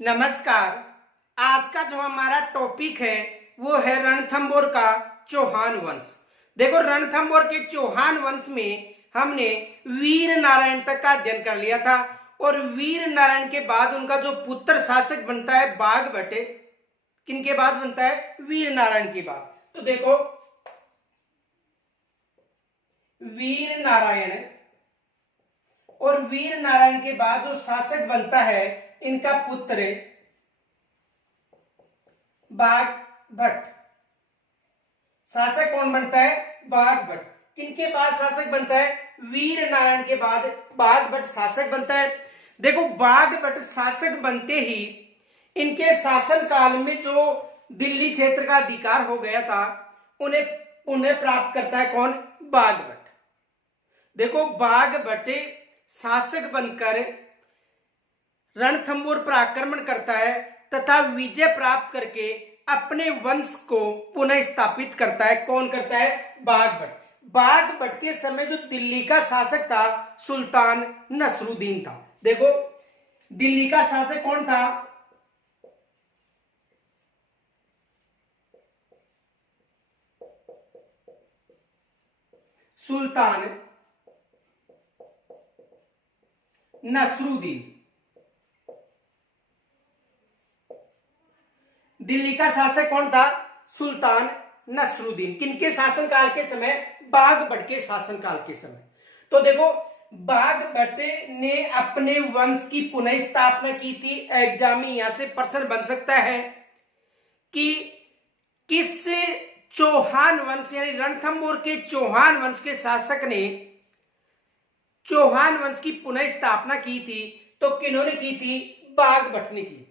नमस्कार। आज का जो हमारा टॉपिक है वो है रणथंभौर का चौहान वंश। देखो, रणथंभौर के चौहान वंश में हमने वीर नारायण तक का अध्ययन कर लिया था और वीर नारायण के बाद उनका जो पुत्र शासक बनता है बाघभट्ट, किनके बाद बनता है? वीर नारायण के बाद। तो देखो, वीर नारायण और वीर नारायण के बाद जो शासक बनता है इनका पुत्र बाघभट्ट। शासक कौन बनता है? बाघभट्ट। किनके बाद शासक बनता है? वीर नारायण के बाद बाघभट्ट शासक बनता है। देखो, बाघभट्ट शासक बनते ही इनके शासन काल में जो दिल्ली क्षेत्र का अधिकार हो गया था उन्हें प्राप्त करता है कौन? बाघभट्ट। देखो, बाघभट्ट शासक बनकर रणथंभौर पर आक्रमण करता है तथा विजय प्राप्त करके अपने वंश को पुनः स्थापित करता है। कौन करता है? बाघभट्ट। बाघभट्ट के समय जो दिल्ली का शासक था सुल्तान नसरुद्दीन था। देखो, दिल्ली का शासक कौन था? सुल्तान नसरुद्दीन। दिल्ली का शासक कौन था? सुल्तान नसरुद्दीन। किनके शासनकाल के समय? बाघभट्ट के शासनकाल के समय। तो देखो, बाघभट्ट ने अपने वंश की पुनः स्थापना की थी। एग्जाम में यहां से प्रश्न बन सकता है कि किस चौहान वंश यानी रणथंभौर के चौहान वंश के शासक ने चौहान वंश की पुनः स्थापना की थी? तो किन्होंने की थी? बाघभट्ट ने की थी।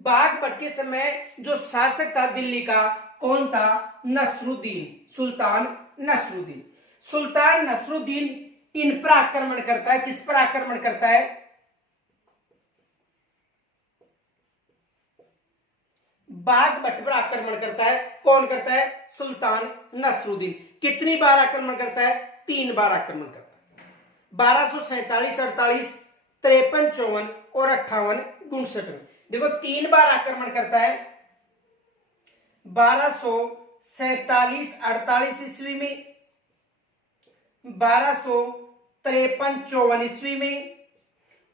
बाघभट्ट के समय जो शासक था दिल्ली का, कौन था? नसरुद्दीन, सुल्तान नसरुद्दीन। सुल्तान नसरुद्दीन इन पर आक्रमण करता है। किस पर आक्रमण करता है? बाघभट्ट पर आक्रमण करता है। कौन करता है? सुल्तान नसरुद्दीन। कितनी बार आक्रमण करता है? 3 बार आक्रमण करता है। 1247, 48, 53, 54 और 58, 59 में। देखो, 3 बार आक्रमण करता है। 1247, 48 ईस्वी में, 1253, 54 ईस्वी में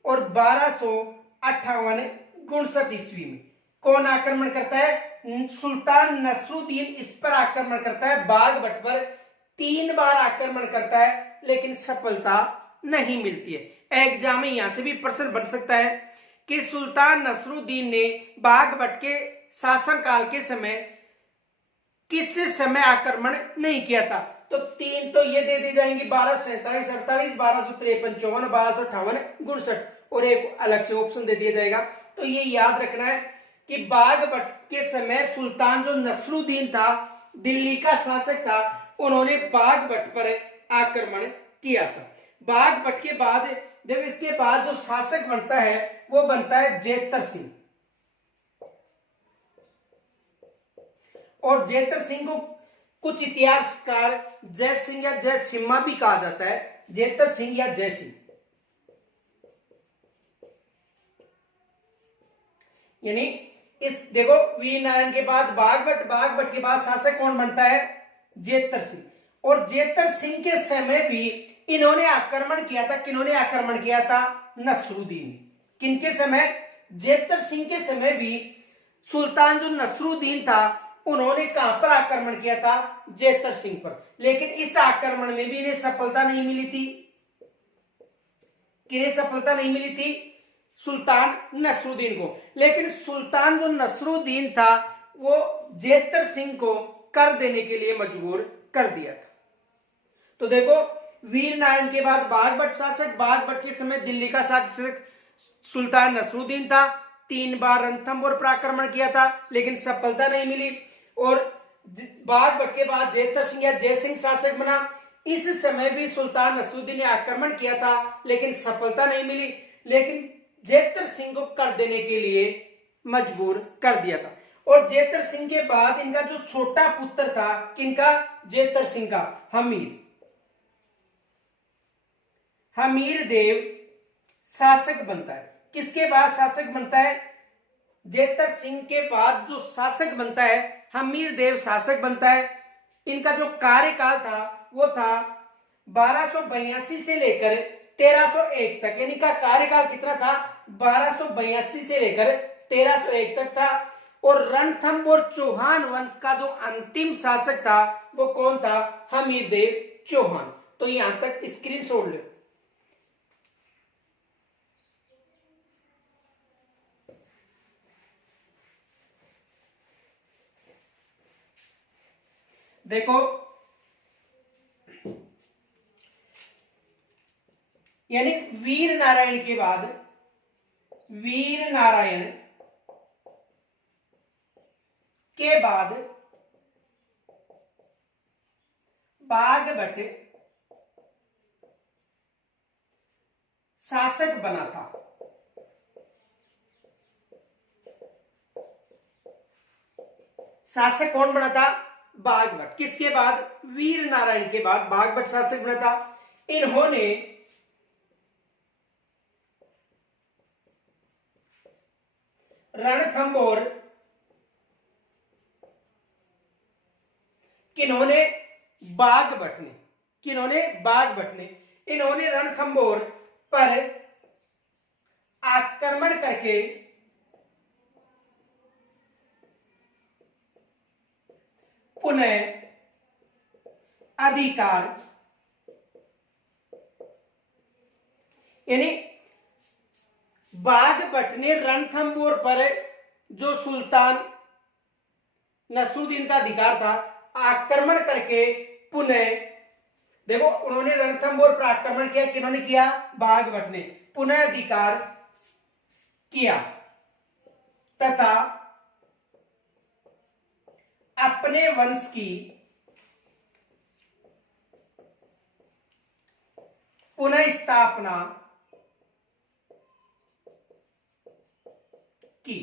और 1258, 59 ईस्वी में। कौन आक्रमण करता है? सुल्तान नसरुद्दीन इस पर आक्रमण करता है। बाघभट्ट पर 3 बार आक्रमण करता है लेकिन सफलता नहीं मिलती है। एग्जाम में यहां से भी प्रश्न बन सकता है कि सुल्तान नसरुद्दीन ने बाघभट्ट के शासनकाल के समय किस समय आक्रमण नहीं किया था? तो 3 तो ये दे दी जाएंगी, 1247, 48, 1253, 54, 1258, 59 और एक अलग से ऑप्शन दे दिया जाएगा। तो ये याद रखना है कि बाघभट्ट के समय सुल्तान जो नसरुद्दीन था, दिल्ली का शासक था, उन्होंने बाघभट्ट पर आक्रमण किया था। बाघभट्ट के बाद देखो, इसके बाद जो शासक बनता है वो बनता है जेतर सिंह। और जेतर सिंह को कुछ इतिहासकार जय सिंह या जय सिम्हा भी कहा जाता है। जेतर सिंह या जय सिंह, यानी इस देखो, वीर नारायण के बाद बाघभट्ट, बाघभट्ट के बाद शासक कौन बनता है? जेतर सिंह। और जेतर सिंह के समय भी इन्होंने आक्रमण किया था। किन्होंने आक्रमण किया था? नसरुद्दीन। किनके समय? जेतर सिंह के समय भी सुल्तान जो नसरुद्दीन था उन्होंने कहां पर आक्रमण किया था? जेतर सिंह पर। लेकिन इस आक्रमण में भी इन्हें सफलता नहीं मिली थी। किन्हें सफलता नहीं मिली थी? सुल्तान नसरुद्दीन को। लेकिन सुल्तान जो नसरुद्दीन था वो जेतर सिंह को कर देने के लिए मजबूर कर दिया था। तो देखो, वीर नारायण के बाद बाघभट्ट शासक। बाघभट्ट के समय दिल्ली का शासक सुल्तान नसरुद्दीन था। 3 बार रणथंभौर पर आक्रमण किया था लेकिन सफलता नहीं मिली। और बाघभट्ट के बाद जेतर सिंह या जय सिंह शासक बना। इस समय भी सुल्तान नसरुद्दीन ने आक्रमण किया था लेकिन सफलता नहीं मिली। लेकिन जेतर सिंह को कर देने के लिए मजबूर कर दिया था। और जेतर सिंह के बाद इनका जो छोटा पुत्र था, किनका? जेतर सिंह का, हमीर। हमीर देव शासक बनता है। किसके बाद शासक बनता है? जेतर सिंह के बाद जो शासक बनता है हमीर देव शासक बनता है। इनका जो कार्यकाल था वो था 1282 से लेकर 1301 तक, यानी का कार्यकाल कितना था 1282 से लेकर 1301 तक था। और रणथंभौर चौहान वंश का जो अंतिम शासक था वो कौन था, हमीर देव चौहान। तो यहां तक स्क्रीनशॉट लो। देखो यानी वीर नारायण के बाद, वीर नारायण के बाद बागभट्ट शासक बना था। शासक कौन बना था, बागभट्ट। किसके बाद, वीर नारायण के बाद बागभट्ट शासक बना था। इन्होंने रणथंभौर, किन्होंने, बागभट्ट ने, किन्होंने, बागभट्ट ने, इन्होंने रणथंभौर पर आक्रमण करके पुनः अधिकार, यानी बागभट्ट ने रणथंभौर पर जो सुल्तान नसरुद्दीन का अधिकार था आक्रमण करके पुनः, देखो उन्होंने रणथंभौर पर आक्रमण किया, किन्होंने किया, बागभट्ट ने, पुनः अधिकार किया तथा अपने वंश की पुनः स्थापना की,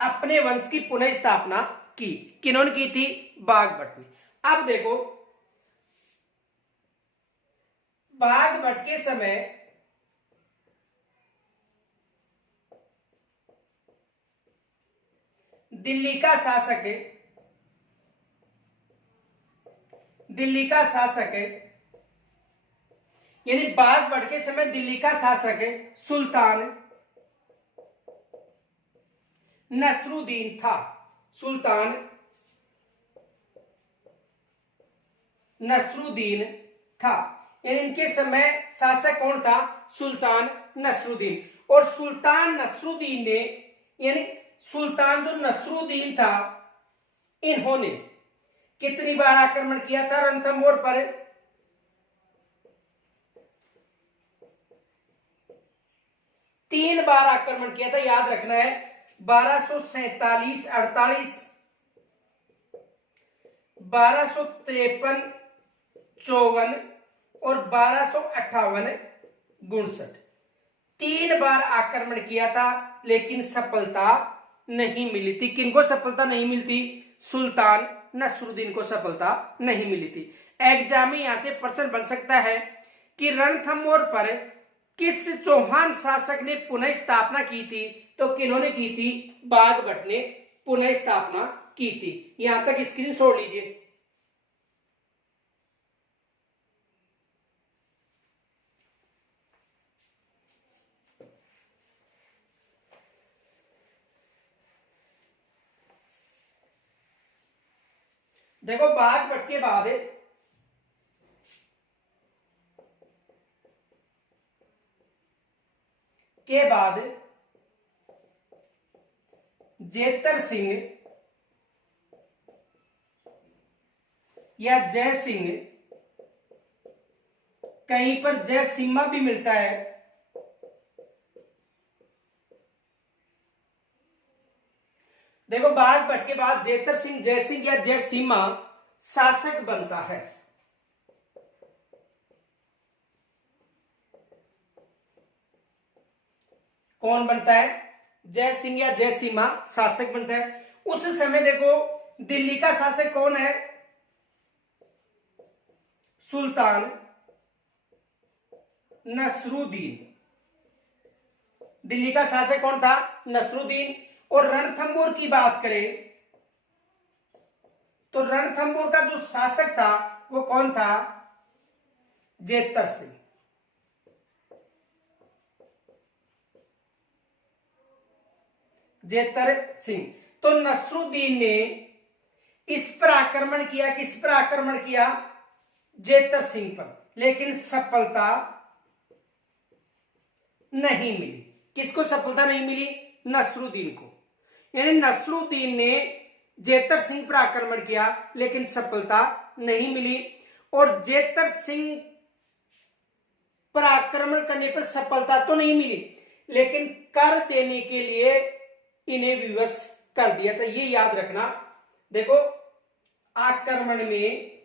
अपने वंश की पुनः स्थापना की। किन्होंने की थी, बागभट्ट ने। अब देखो बागभट्ट के समय दिल्ली का शासक है, दिल्ली का शासक है, यानी बागभट्ट के समय दिल्ली का शासक है सुल्तान नसरुद्दीन था, सुल्तान नसरुद्दीन था। यानी इनके समय शासक कौन था, सुल्तान नसरुद्दीन। और सुल्तान नसरुद्दीन ने, यानी सुल्तान जो नसरुद्दीन था, इन्होंने कितनी बार आक्रमण किया था रणथंभौर पर, 3 बार आक्रमण किया था, याद रखना है। 1247, 48, 1253, 54 और 1258, 59, 3 बार आक्रमण किया था, लेकिन सफलता नहीं मिली थी। किनको सफलता नहीं मिलती, सुल्तान नसरुद्दीन को सफलता नहीं मिली थी। एग्जाम में यहां से प्रश्न बन सकता है कि रणथंभौर पर किस चौहान शासक ने पुनः स्थापना की थी, तो किन्होंने की थी, बागभट्ट ने पुनः स्थापना की थी। यहां तक स्क्रीनशॉट लीजिए। देखो बागभट्ट के बाद जेतर सिंह या जय सिंह, कहीं पर जय सिम्हा भी मिलता है, देखो बागभट्ट के बाद जेतर सिंह, जय सिंह या जय सिम्हा शासक बनता है। कौन बनता है, जय सिंह या जय सिम्हा शासक बनता है। उस समय देखो दिल्ली का शासक कौन है, सुल्तान नसरुद्दीन। दिल्ली का शासक कौन था? नसरुद्दीन। और रणथंबोर की बात करें तो रणथंबोर का जो शासक था वो कौन था? जेतर सिंह। जेतर सिंह। तो नसरुद्दीन ने इस पर आक्रमण किया, किस पर आक्रमण किया? जेतर सिंह पर, लेकिन सफलता नहीं मिली। किसको सफलता नहीं मिली? नसरुद्दीन को। यानी नसरुद्दीन ने जेतर सिंह पर आक्रमण किया लेकिन सफलता नहीं मिली, और जेतर सिंह पर आक्रमण करने पर सफलता तो नहीं मिली लेकिन कर देने के लिए इन्हें विवश कर दिया था। ये याद रखना। देखो, आक्रमण में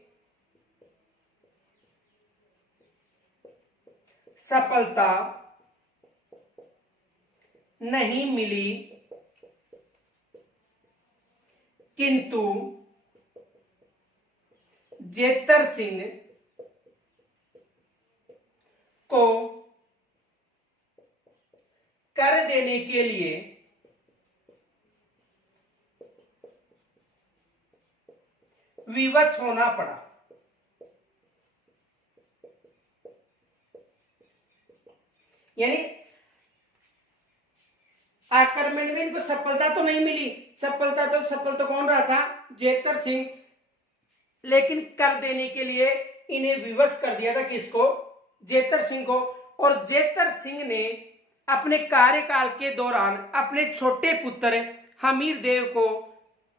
सफलता नहीं मिली किंतु जेतर सिंह को कर देने के लिए विवश होना पड़ा। यानी आक्रमण में इनको सफलता तो नहीं मिली, सफल तो कौन रहा था? जेतर सिंह, लेकिन कर देने के लिए इन्हें विवश कर दिया था। किसको? जेतर सिंह को। और जेतर सिंह ने अपने कार्यकाल के दौरान अपने छोटे पुत्र हमीर देव को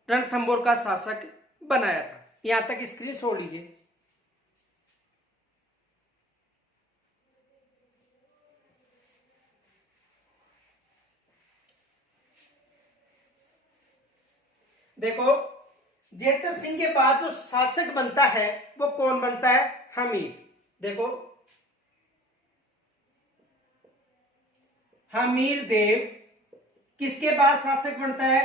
रणथंबोर का शासक बनाया था। यहां तक स्क्रीन छोड़ लीजिए। देखो, जेतर सिंह के बाद जो शासक बनता है वो कौन बनता है? हमीर। देखो, हमीर देव किसके बाद शासक बनता है?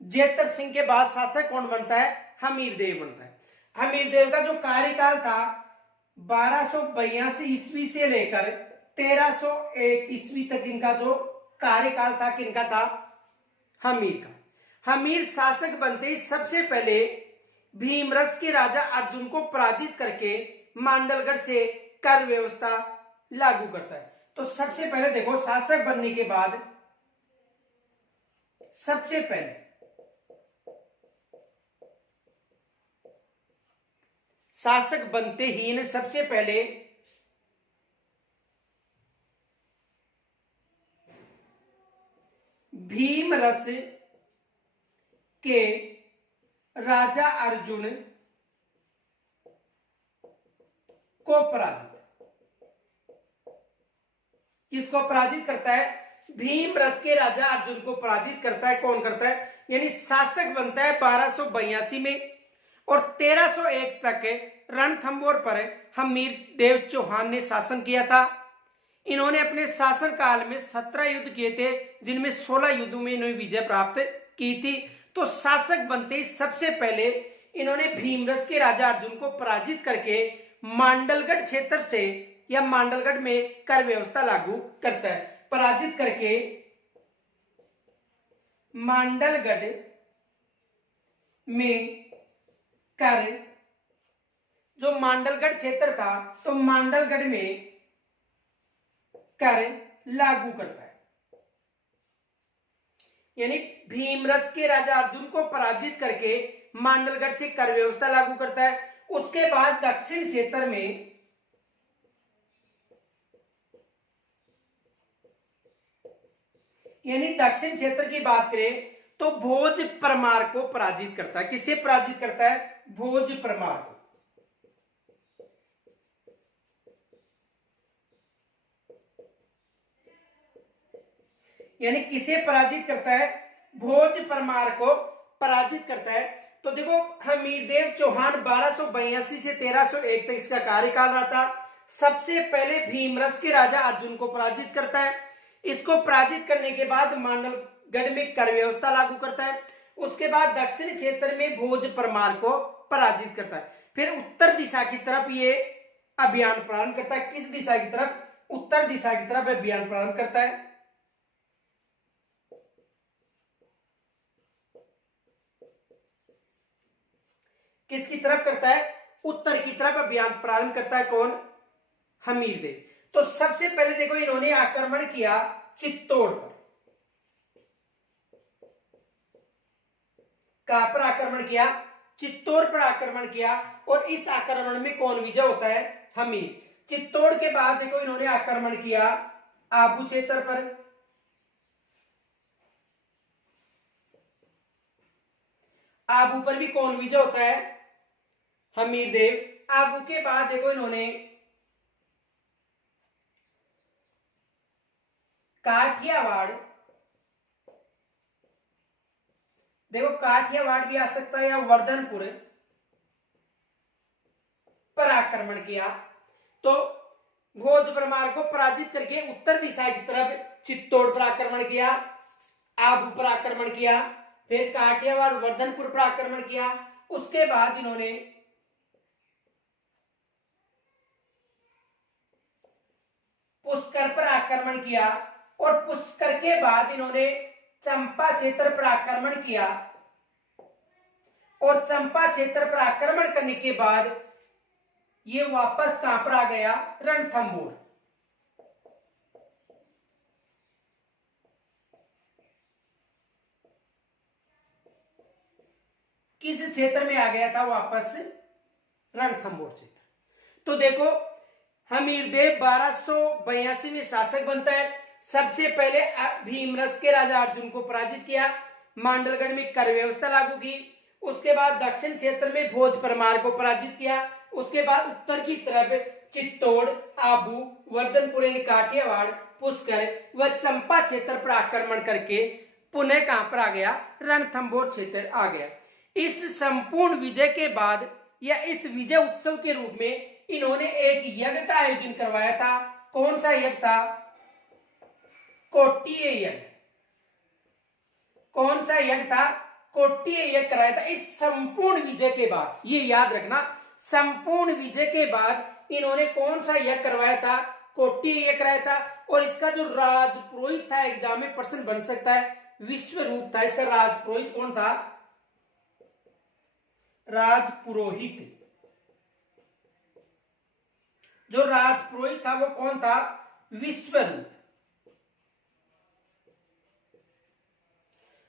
जेतर सिंह के बाद शासक कौन बनता है? हमीर देव बनता है। हमीर देव का जो कार्यकाल था 1282 ईस्वी से लेकर 1301 ईस्वी तक इनका जो कार्यकाल था, किनका था? हमीर का। हमीर शासक बनते ही सबसे पहले भीमरस के राजा अर्जुन को पराजित करके मांडलगढ़ से कर व्यवस्था लागू करता है। तो सबसे पहले देखो, शासक बनने के बाद सबसे पहले शासक बनते ही इन्हें सबसे पहले भीमरस के राजा अर्जुन को पराजित, किसको पराजित करता है? भीमरस के राजा अर्जुन को पराजित करता है। कौन करता है? यानी शासक बनता है 1282 में, और 1301 तक रणथंबोर पर हमीर देव चौहान ने शासन किया था। इन्होंने अपने शासन काल में 17 युद्ध किए थे, जिनमें 16 युद्धों में इन्होंने विजय प्राप्त की थी। तो शासक बनते ही सबसे पहले इन्होंने भीमरस के राजा अर्जुन को पराजित करके मांडलगढ़ क्षेत्र से या मांडलगढ़ में कर व्यवस्था लागू करता है। पराजित करके मांडलगढ़ में कर, जो मांडलगढ़ क्षेत्र था तो मांडलगढ़ में कर लागू करता है। यानी भीमरस के राजा अर्जुन को पराजित करके मांडलगढ़ से कर व्यवस्था लागू करता है। उसके बाद दक्षिण क्षेत्र में यानी दक्षिण क्षेत्र की बात करें तो भोज परमार को पराजित करता है। किसे पराजित करता है? भोज परमार को। यानी किसे पराजित करता है? भोज परमार को पराजित करता है। तो देखो, हमीरदेव चौहान 1282 से 1301 तक इसका कार्यकाल रहा था। सबसे पहले भीमरस के राजा अर्जुन को पराजित करता है। इसको पराजित करने के बाद मांडलगढ़ में कर व्यवस्था लागू करता है। उसके बाद दक्षिण क्षेत्र में भोज परमार को पराजित करता है। फिर उत्तर दिशा की तरफ ये अभियान प्रारंभ करता है। किस दिशा की तरफ? उत्तर दिशा की तरफ अभियान प्रारंभ करता है। किसकी तरफ करता है? उत्तर की तरफ अभियान प्रारंभ करता है। कौन? हमीरदेव। तो सबसे पहले देखो इन्होंने आक्रमण किया चित्तौड़ पर। कहां पर आक्रमण किया? चित्तौड़ पर आक्रमण किया। और इस आक्रमण में कौन विजय होता है? हमीर। चित्तौड़ के बाद देखो इन्होंने आक्रमण किया आबू क्षेत्र पर। आबू पर भी कौन विजय होता है? हमीरदेव। आबू के बाद देखो इन्होंने काठियावाड़, देखो काठियावाड़ भी आ सकता है या वर्धनपुर पर आक्रमण किया। तो भोज परमार को पराजित करके उत्तर दिशा की तरफ चित्तौड़ पर आक्रमण किया, आबू पर आक्रमण किया, फिर काठियावाड़ वर्धनपुर पर आक्रमण किया। उसके बाद इन्होंने पुष्कर पर आक्रमण किया और पुष्कर के बाद इन्होंने चंपा क्षेत्र पर आक्रमण किया। और चंपा क्षेत्र पर आक्रमण करने के बाद ये वापस कहां पर आ गया? रणथंभौर। किस क्षेत्र में आ गया था वापस? रणथंभौर क्षेत्र। तो देखो हमीरदेव 1282 में शासक बनता है। सबसे पहले भीमरस के राजा अर्जुन को पराजित किया, मांडलगढ़ में कर व्यवस्था लागू की। उसके बाद दक्षिण क्षेत्र में भोज परमार को पराजित किया। उसके बाद उत्तर की तरफ चित्तौड़, आबू, वर्धनपुर, काठियावाड़, पुष्कर व चंपा क्षेत्र पर आक्रमण करके पुनः कहां पर आ गया? रणथंभौर क्षेत्र आ गया। इस संपूर्ण विजय के बाद या इस विजय उत्सव के रूप में इन्होंने एक यज्ञ का आयोजन करवाया था। कौन सा यज्ञ था? कोट्टीय यज्ञ। कौन सा यज्ञ था? कोट्टीय यज्ञ कराया था। इस संपूर्ण विजय के बाद, ये याद रखना, संपूर्ण विजय के बाद इन्होंने कौन सा यज्ञ करवाया था? कोट्टीय यज्ञ कराया था। और इसका जो राजपुरोहित था, एग्जाम में प्रश्न बन सकता है, विश्वरूप था इसका राजपुरोहित। कौन था? राजपुरोहित। जो राजपुरोहित था वो कौन था? विश्वरूप।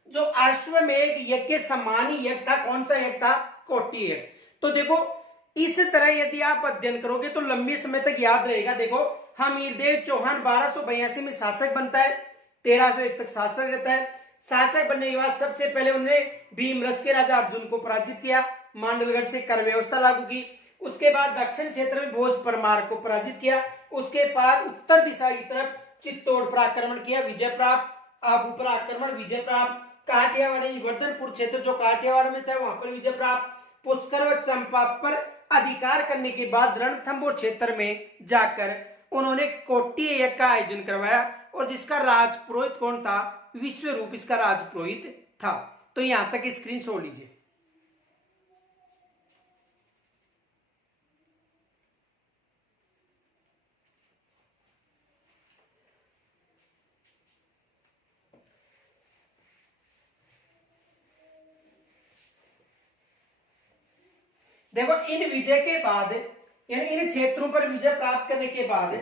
जो अश्वमेध यज्ञ के सम्मानी यज्ञ था, कौन सा यज्ञ था? कोट्टी यज्ञ। तो देखो इस तरह यदि आप अध्ययन करोगे तो लंबे समय तक याद रहेगा। देखो हमीरदेव चौहान 1282 में शासक बनता है, 1301 तक शासक रहता है। शासक बनने के बाद सबसे पहले उन्होंने भीमरस के राजा अर्जुन को पराजित किया, मांडलगढ़ से कर व्यवस्था लागू की। उसके बाद दक्षिण क्षेत्र में भोज परमार को पराजित किया। उसके बाद उत्तर दिशा की तरफ चित्तौड़ पर आक्रमण किया, विजय प्राप्त। आबू पर आक्रमण, विजय प्राप्त। काठियावाड़ वर्धनपुर क्षेत्र जो काठियावाड़ में था वहां पर विजय प्राप्त। पुष्कर व चंपा पर अधिकार करने के बाद रणथंभौर क्षेत्र में जाकर उन्होंने कोट्टी यज्ञ का आयोजन करवाया और जिसका राजपुरोहित कौन था? विश्वरूप इसका राजपुरोहित था। तो यहां तक स्क्रीन छोड़ लीजिए। देखो इन विजय के बाद, यानी इन क्षेत्रों पर विजय प्राप्त करने के बाद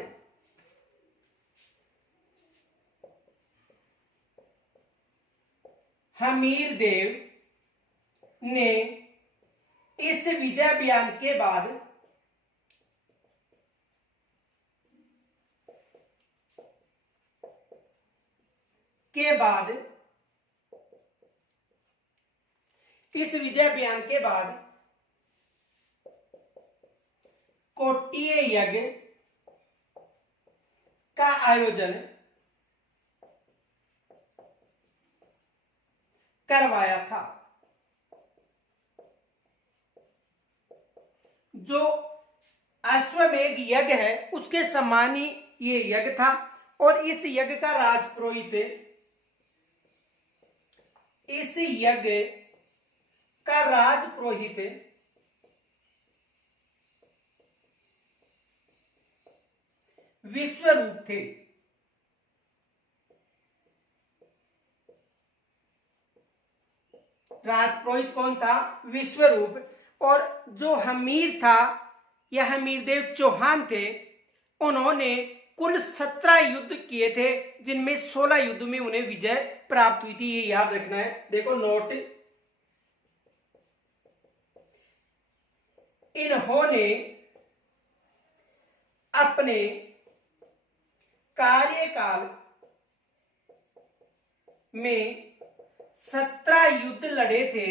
हमीरदेव ने इस विजय अभियान के बाद इस विजय अभियान के बाद कोट्टीय यज्ञ का आयोजन करवाया था। जो अश्वमेध यज्ञ है उसके समान ही ये यज्ञ था और इस यज्ञ का राजपुरोहित, इस यज्ञ का राजपुरोहित विश्वरूप थे। राजपुरोहित कौन था? विश्वरूप। और जो हमीर था या हमीरदेव चौहान थे, उन्होंने कुल 17 युद्ध किए थे, जिनमें 16 युद्ध में उन्हें विजय प्राप्त हुई थी। ये याद रखना है। देखो नोट, इन्होंने अपने कार्यकाल में 17 युद्ध लड़े थे।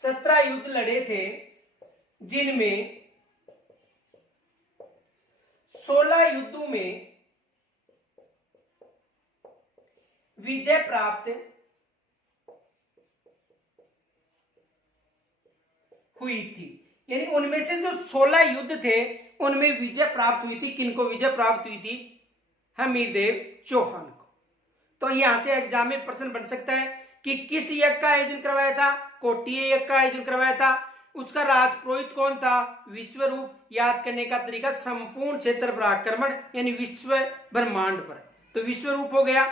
17 युद्ध लड़े थे, जिनमें 16 युद्धों में विजय प्राप्त हुई थी। यानी उनमें से जो 16 युद्ध थे उनमें विजय प्राप्त हुई थी। किनको विजय प्राप्त हुई थी? हमीरदेव चौहान को। तो यहां से एग्जाम में प्रश्न बन सकता है कि किस यज्ञ का आयोजन करवाया था? कोटीय यज्ञ का आयोजन करवाया था। उसका राजपुरोहित कौन था? विश्वरूप। याद करने का तरीका, संपूर्ण क्षेत्र पर आक्रमण यानी विश्व ब्रह्मांड पर। तो विश्वरूप हो गया।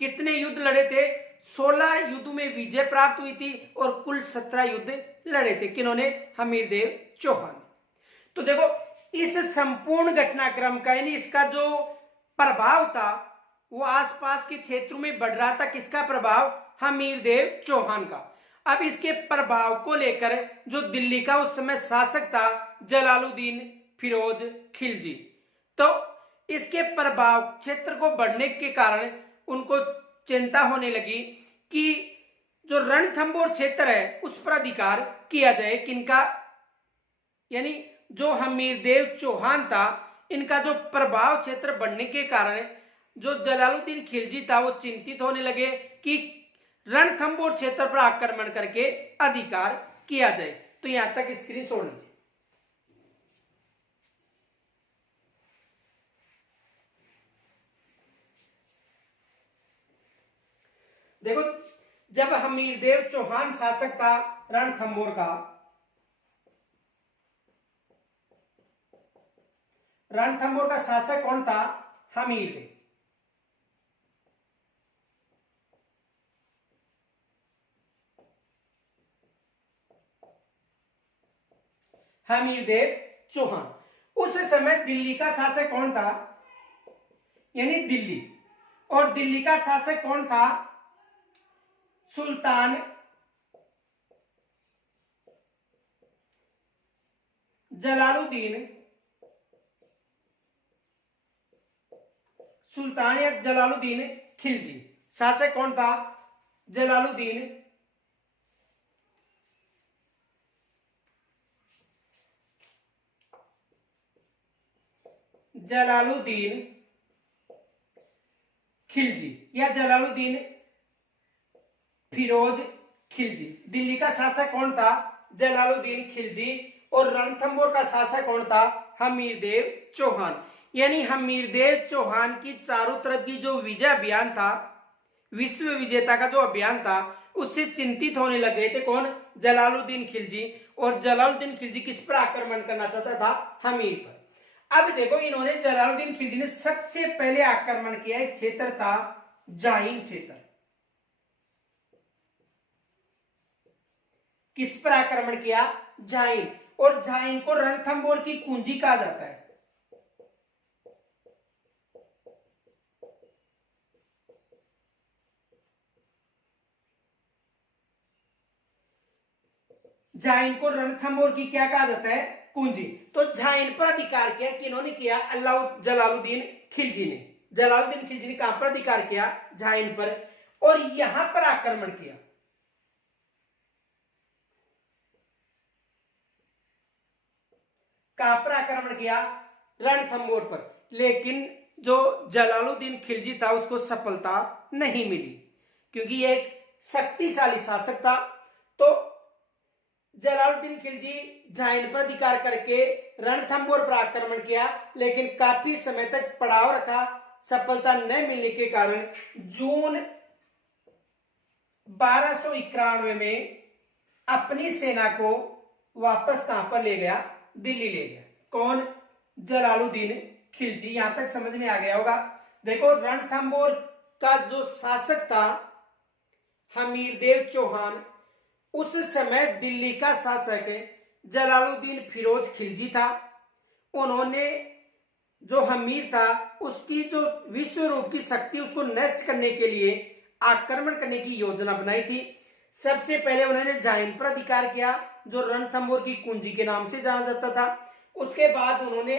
कितने युद्ध लड़े थे? 16 युद्धों में विजय प्राप्त हुई थी और कुल 17 युद्ध लड़े थे। किन्होंने? हमीरदेव चौहान। तो देखो इस संपूर्ण घटनाक्रम का यानी इसका जो प्रभाव था वो आसपास के क्षेत्रों में बढ़ रहा था। किसका प्रभाव? हमीरदेव चौहान का। अब इसके प्रभाव को लेकर जो दिल्ली का उस समय शासक था जलालुद्दीन फिरोज खिलजी, तो इसके प्रभाव क्षेत्र को बढ़ने के कारण उनको चिंता होने लगी कि जो रणथंभौर क्षेत्र है उस पर अधिकार किया जाए। किनका? यानी जो हमीरदेव चौहान था, इनका जो प्रभाव क्षेत्र बढ़ने के कारण जो जलालुद्दीन खिलजी था वो चिंतित होने लगे कि रणथंभौर क्षेत्र पर आक्रमण करके अधिकार किया जाए। तो यहां तक स्क्रीन छोड़ लीजिए। देखो जब हमीरदेव चौहान शासक था रणथंभौर का, रणथंभौर का शासक कौन था? हमीरदेव। हमीरदेव चौहान। उस समय दिल्ली का शासक कौन था? यानी दिल्ली, और दिल्ली का शासक कौन था? सुल्तान जलालुद्दीन, सुल्तान या जलालुद्दीन खिलजी। शासक कौन था? जलालुद्दीन जलालुद्दीन खिलजी या जलालुद्दीन फिरोज खिलजी। दिल्ली का शासक कौन था? जलालुद्दीन खिलजी। और रणथंभौर का शासक कौन था? हमीरदेव चौहान। यानी हमीरदेव चौहान की चारों तरफ की जो विजय अभियान था, विश्व विजेता का जो अभियान था, उससे चिंतित होने लग गए थे। कौन? जलालुद्दीन खिलजी। और जलालुद्दीन खिलजी किस पर आक्रमण करना चाहता था? हमीर पर। अब देखो इन्होंने, जलालुद्दीन खिलजी ने सबसे पहले आक्रमण किया, एक क्षेत्र था जाहिन क्षेत्र। किस पर आक्रमण किया? जाहिन। और जाहिन को रणथंभौर की कुंजी कहा जाता है। जाहिन को रणथंभौर की क्या कहा जाता है? कुंजी। तो जाहिन पर अधिकार किया किन्होंने किया? जलालुद्दीन खिलजी ने। जलालुद्दीन खिलजी ने कहां पर अधिकार किया? जाहिन पर। और यहां पर आक्रमण किया। कहां पर आक्रमण किया? रणथंभौर पर। लेकिन जो जलालुद्दीन खिलजी था उसको सफलता नहीं मिली, क्योंकि यह एक शक्तिशाली शासक था। तो जलालुद्दीन खिलजी जाहिन पर अधिकार करके रणथंभौर पर आक्रमण किया, लेकिन काफी समय तक पड़ाव रखा। सफलता न मिलने के कारण जून 1291 में अपनी सेना को वापस कहां पर ले गया? दिल्ली ले गया। कौन? जलालुद्दीन खिलजी। यहां तक समझ में आ गया होगा। देखो रणथंभौर का जो शासक था हमीरदेव चौहान, उस समय दिल्ली का शासक जलालुद्दीन फिरोज खिलजी था। उन्होंने जो हमीर था उसकी जो विश्व रूप की शक्ति उसको नष्ट करने के लिए आक्रमण करने की योजना बनाई थी। सबसे पहले उन्होंने जाइन पर अधिकार किया जो रणथंभौर की कुंजी के नाम से जाना जाता था। उसके बाद उन्होंने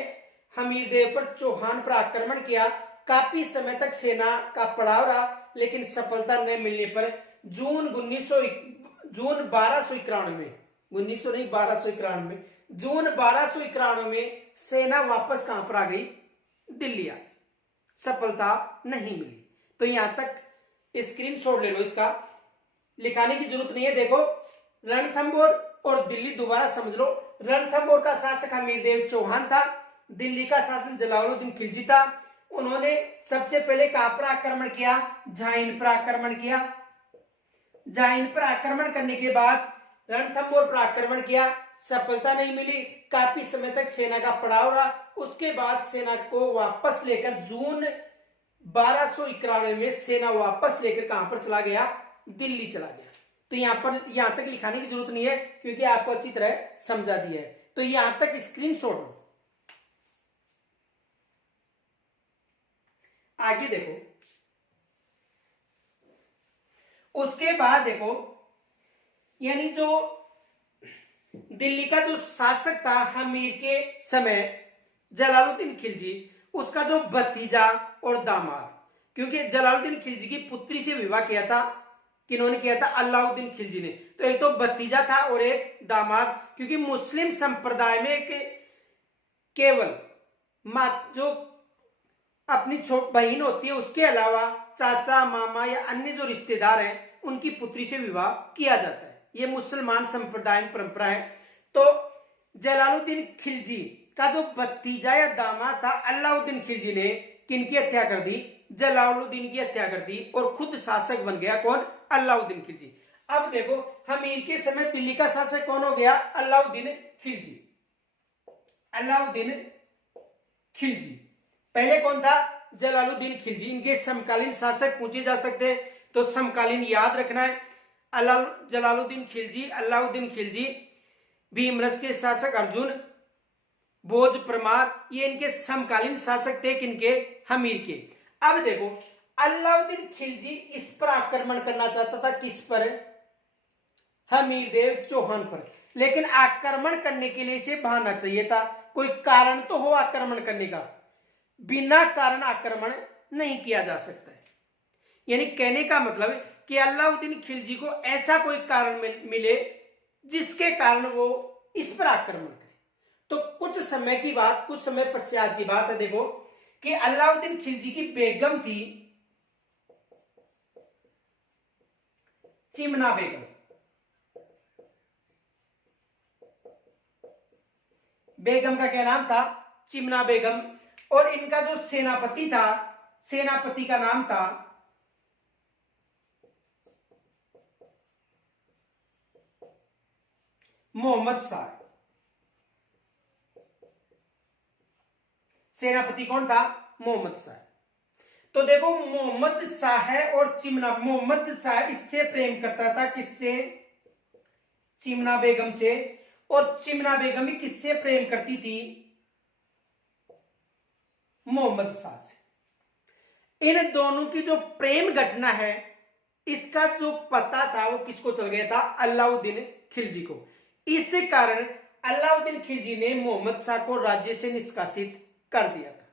हमीरदेव पर चौहान पर आक्रमण किया। काफी समय तक सेना का पड़ाव रहा, लेकिन सफलता न मिलने पर जून 1291 में सेना वापस कहां पर आ गई? दिल्ली आ गई। सफलता नहीं मिली। तो यहां तक स्क्रीनशॉट ले लो, इसका लिखाने की जरूरत नहीं है। देखो, रणथंभौर और दिल्ली दोबारा समझ लो। रणथंभौर का शासक हमीरदेव चौहान था, दिल्ली का शासन जलालुद्दीन खिलजी था। उन्होंने सबसे पहले कहां पर आक्रमण किया? झाइन पर आक्रमण किया। झाइन पर आक्रमण करने के बाद रणथंभौर पर आक्रमण किया, सफलता नहीं मिली। काफी समय तक सेना का पड़ाव रहा। उसके बाद सेना को वापस लेकर जून 1291 में सेना वापस लेकर कहां पर चला गया? दिल्ली चला गया। तो यहां तक लिखाने की जरूरत नहीं है क्योंकि आपको अच्छी तरह समझा दिया है। तो यहां तक स्क्रीनशॉट लो। आगे देखो, उसके बाद देखो, यानी जो दिल्ली का जो शासक था हमीर के समय जलालुद्दीन खिलजी, उसका जो भतीजा और दामाद, क्योंकि जलालुद्दीन खिलजी की पुत्री से विवाह किया था। किन्होंने किया था? अलाउद्दीन खिलजी ने। तो एक तो भतीजा था और एक दामाद, क्योंकि मुस्लिम संप्रदाय में केवल जो अपनी छोटी बहन होती है उसके अलावा चाचा, मामा या अन्य जो रिश्तेदार हैं उनकी पुत्री से विवाह किया जाता है। ये मुसलमान संप्रदाय में परंपरा है। तो जलालुद्दीन खिलजी का जो भतीजा या दामाद था अलाउद्दीन खिलजी ने किनकी हत्या कर दी? जलालुद्दीन की हत्या कर दी और खुद शासक बन गया। कौन? अलाउद्दीन खिलजी। अब देखो, हमीर के समय दिल्ली का शासक कौन हो गया? अलाउद्दीन खिलजी। अलाउद्दीन खिलजी पहले कौन था? जलालुद्दीन खिलजी। इनके समकालीन शासक पूछे जा सकते हैं, तो समकालीन याद रखना है। जलालुद्दीन खिलजी, अलाउद्दीन खिलजी, भीमरस के शासक अर्जुन, भोज परमार, ये इनके समकालीन शासक थे। किनके? हमीर के। अब देखो, अलाउद्दीन खिलजी इस पर आक्रमण करना चाहता था। किस पर? हमीरदेव चौहान पर। लेकिन आक्रमण करने के लिए इसे बहाना चाहिए था, कोई कारण तो हो आक्रमण करने का। बिना कारण आक्रमण नहीं किया जा सकता है। यानी कहने का मतलब कि अलाउद्दीन खिलजी को ऐसा कोई कारण मिले जिसके कारण वो इस पर आक्रमण करे। तो कुछ समय पश्चात की बात है। देखो कि अलाउद्दीन खिलजी की बेगम थी चिमना बेगम। बेगम का क्या नाम था? चिमना बेगम। और इनका जो सेनापति था, सेनापति का नाम था मोहम्मद शाह। सेनापति कौन था? मोहम्मद शाह। तो देखो, मोहम्मद शाह और चिमना, मोहम्मद शाह इससे प्रेम करता था। किससे? चिमना बेगम से। और चिमना बेगम भी किससे प्रेम करती थी? मोहम्मद शाह से। इन दोनों की जो प्रेम घटना है, इसका जो पता था वो किसको चल गया था? अलाउद्दीन खिलजी को। इस कारण अलाउद्दीन खिलजी ने मोहम्मद शाह को राज्य से निष्कासित कर दिया था।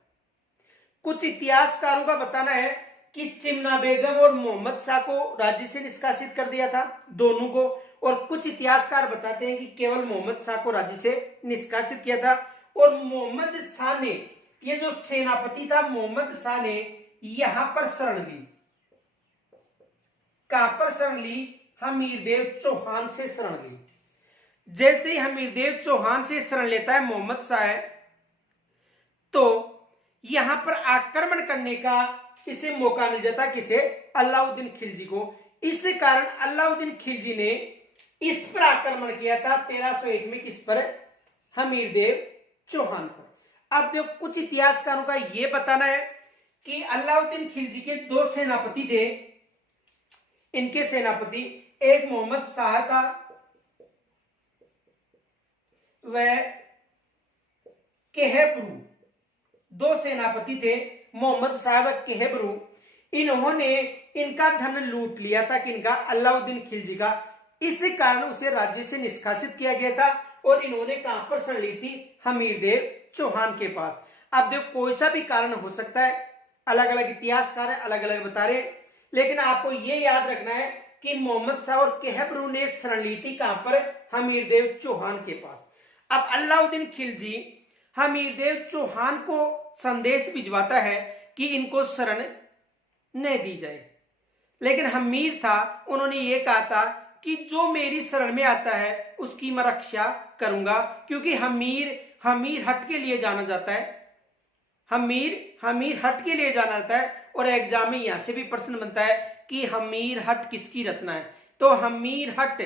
कुछ इतिहासकारों का बताना है कि चिमना बेगम और मोहम्मद शाह को राज्य से निष्कासित कर दिया था, दोनों को। और कुछ इतिहासकार बताते हैं कि केवल मोहम्मद शाह को राज्य से निष्कासित किया था। और मोहम्मद शाह ने, ये जो सेनापति था मोहम्मद शाह ने, यहां पर शरण ली। कहां पर शरण ली? हमीरदेव चौहान से शरण ली। जैसे ही हमीरदेव चौहान से शरण लेता है मोहम्मद शाह, तो यहां पर आक्रमण करने का इसे मौका मिल जाता। किसे? अलाउद्दीन खिलजी को। इस कारण अलाउद्दीन खिलजी ने इस पर आक्रमण किया था 1301 में। किस पर? हमीरदेव चौहान पर। अब देखो, कुछ इतिहासकारों का यह बताना है कि अलाउद्दीन खिलजी के दो सेनापति थे, इनके सेनापति एक मोहम्मद शाह था, वह केहबरू, दो सेनापति थे, मोहम्मद शाह व केहबरू। इन्होंने इनका धन लूट लिया था कि इनका अलाउद्दीन खिलजी का, इस कारण उसे राज्य से निष्कासित किया गया था। और इन्होंने कहां पर शरण ली थी? हमीरदेव चौहान के पास। अब देखो कोई सा भी कारण हो सकता है, अलग अलग इतिहासकार है अलग अलग बता रहे, लेकिन आपको यह याद रखना है कि मोहम्मद शाह और केहबरू ने शरण ली थी कहां पर? हमीरदेव चौहान के पास। अब अलाउद्दीन खिलजी हमीरदेव चौहान को संदेश भिजवाता है कि इनको शरण न दी जाए, लेकिन हमीर था, उन्होंने ये कहा था कि जो मेरी शरण में आता है उसकी मैं रक्षा करूंगा, क्योंकि हमीर हट के लिए जाना जाता है, हमीर हट के लिए जाना जाता है। और एग्जाम में यहां से भी प्रश्न बनता है कि हमीर हट किसकी रचना है? तो हमीर हट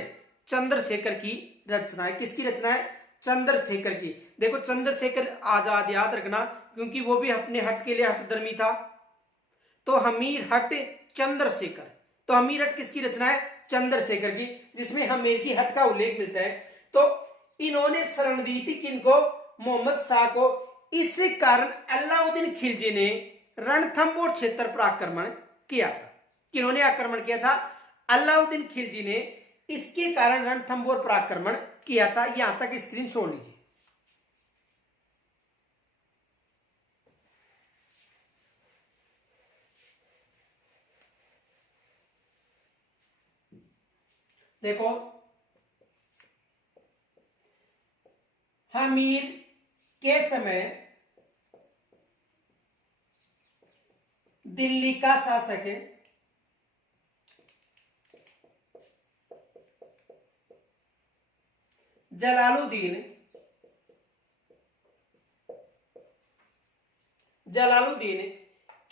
चंद्रशेखर की रचना है। किसकी रचना है? चंद्रशेखर की। देखो चंद्रशेखर आजाद याद रखना, क्योंकि वो भी अपने हट के लिए हटधर्मी था। तो हमीर हट चंद्रशेखर, तो हमीर हट किसकी रचना है? चंद्रशेखर की, जिसमें हमीर की हट का उल्लेख मिलता है। तो इन्होंने शरण दी थी किनको? मोहम्मद शाह को। इस कारण अलाउद्दीन खिलजी ने रणथंभौर क्षेत्र पर आक्रमण किया था। किन्होंने आक्रमण किया था? अलाउद्दीन खिलजी ने। इसके कारण रणथंभौर पर आक्रमण किया था। यहां तक स्क्रीन छोड़ लीजिए। देखो हमीर के समय दिल्ली का शासक जलालुद्दीन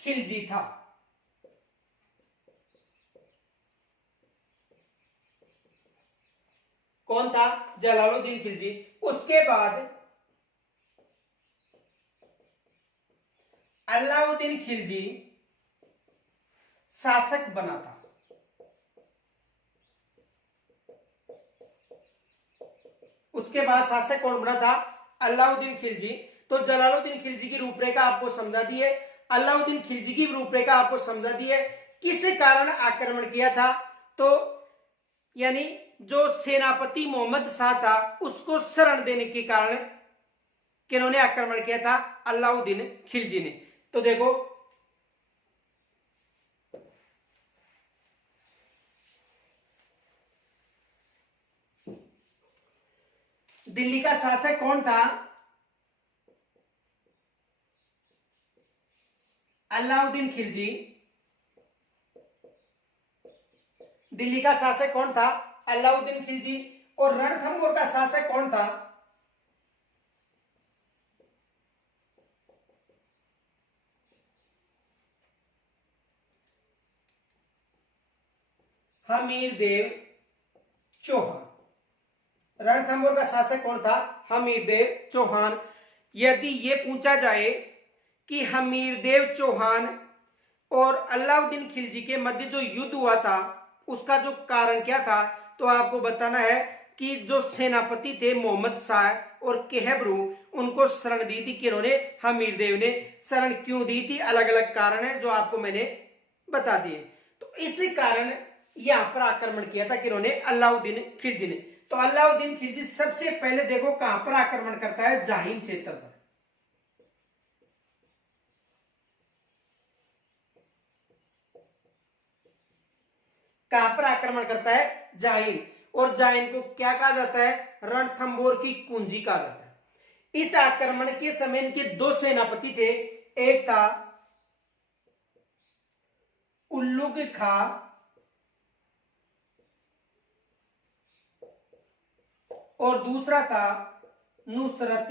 खिलजी था। कौन था? जलालुद्दीन खिलजी। उसके बाद अलाउद्दीन खिलजी शासक बना था। उसके बाद शासक कौन बना था? अलाउद्दीन खिलजी। तो जलालुद्दीन खिलजी की रूपरेखा आपको समझा दी है, अलाउद्दीन खिलजी की रूपरेखा आपको समझा दी है। किस कारण आक्रमण किया था? तो यानी जो सेनापति मोहम्मद शाह था उसको शरण देने के कारण किन्होंने आक्रमण किया था? अलाउद्दीन खिलजी ने। तो देखो दिल्ली का शासक कौन था? अलाउद्दीन खिलजी। दिल्ली का शासक कौन था? अलाउद्दीन खिलजी। और रणथंभौर का शासक कौन था? हमीरदेव चौहान। रणथंभौर का शासक कौन था? हमीरदेव चौहान। यदि यह पूछा जाए कि हमीरदेव चौहान और अलाउद्दीन खिलजी के मध्य जो युद्ध हुआ था उसका जो कारण क्या था, तो आपको बताना है कि जो सेनापति थे मोहम्मद शाह और केहबरू, उनको शरण दी थी किन्होंने? हमीरदेव ने। शरण क्यों दी थी? अलग अलग कारण है जो आपको मैंने बता दिए। तो इसी कारण यहां पर आक्रमण किया था किन्होंने? अलाउद्दीन खिलजी ने। तो अलाउद्दीन खिलजी सबसे पहले देखो कहां पर आक्रमण करता है? जाहिन क्षेत्र पर। कहां पर आक्रमण करता है? जाहिन। और जाहिन को क्या कहा जाता है? रणथंभौर की कुंजी कहा जाता है। इस आक्रमण के समय इनके दो सेनापति थे, एक था उल्लुग खां और दूसरा था नुसरत।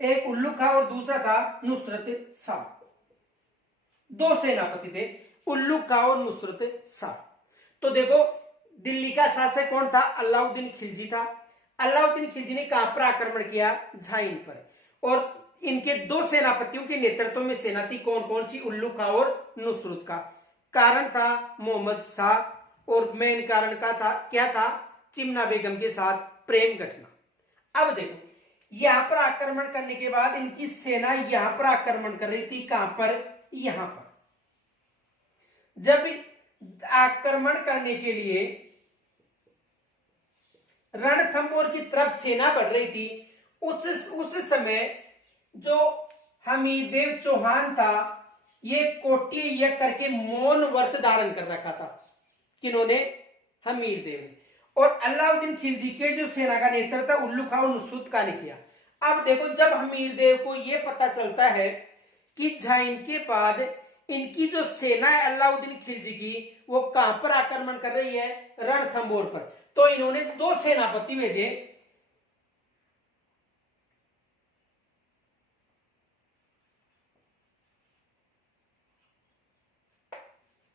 एक उल्लू खां और दूसरा था नुसरत शाह। दो सेनापति थे, उल्लू खां और नुसरत शाह। तो देखो दिल्ली का शासक कौन था? अलाउद्दीन खिलजी था। अलाउद्दीन खिलजी ने कहां पर आक्रमण किया? झाइन पर। और इनके दो सेनापतियों के नेतृत्व में सेना थी, कौन कौन सी? उल्लू खां और नुसरत खां। कारण था मोहम्मद शाह और मेन कारण का था क्या था, चिमना बेगम के साथ प्रेम घटना। अब देखो यहां पर आक्रमण करने के बाद इनकी सेना यहां पर आक्रमण कर रही थी, कहां पर, यहां पर। जब आक्रमण करने के लिए रणथंभौर की तरफ सेना बढ़ रही थी, उस समय जो हमीरदेव चौहान था, ये कोटी यज्ञ करके मौन व्रत धारण कर रखा था। किन्होंने, हमीरदेव ने। और अलाउद्दीन खिलजी के जो सेना का नेतृत्व उल्लू खां और नुसरत खां ने किया। अब देखो जब हमीरदेव को यह पता चलता है कि झाइन के बाद इनकी जो सेना है अलाउद्दीन खिलजी की, वो कहां पर आक्रमण कर रही है, रणथंभौर पर, तो इन्होंने 2 सेनापति भेजे।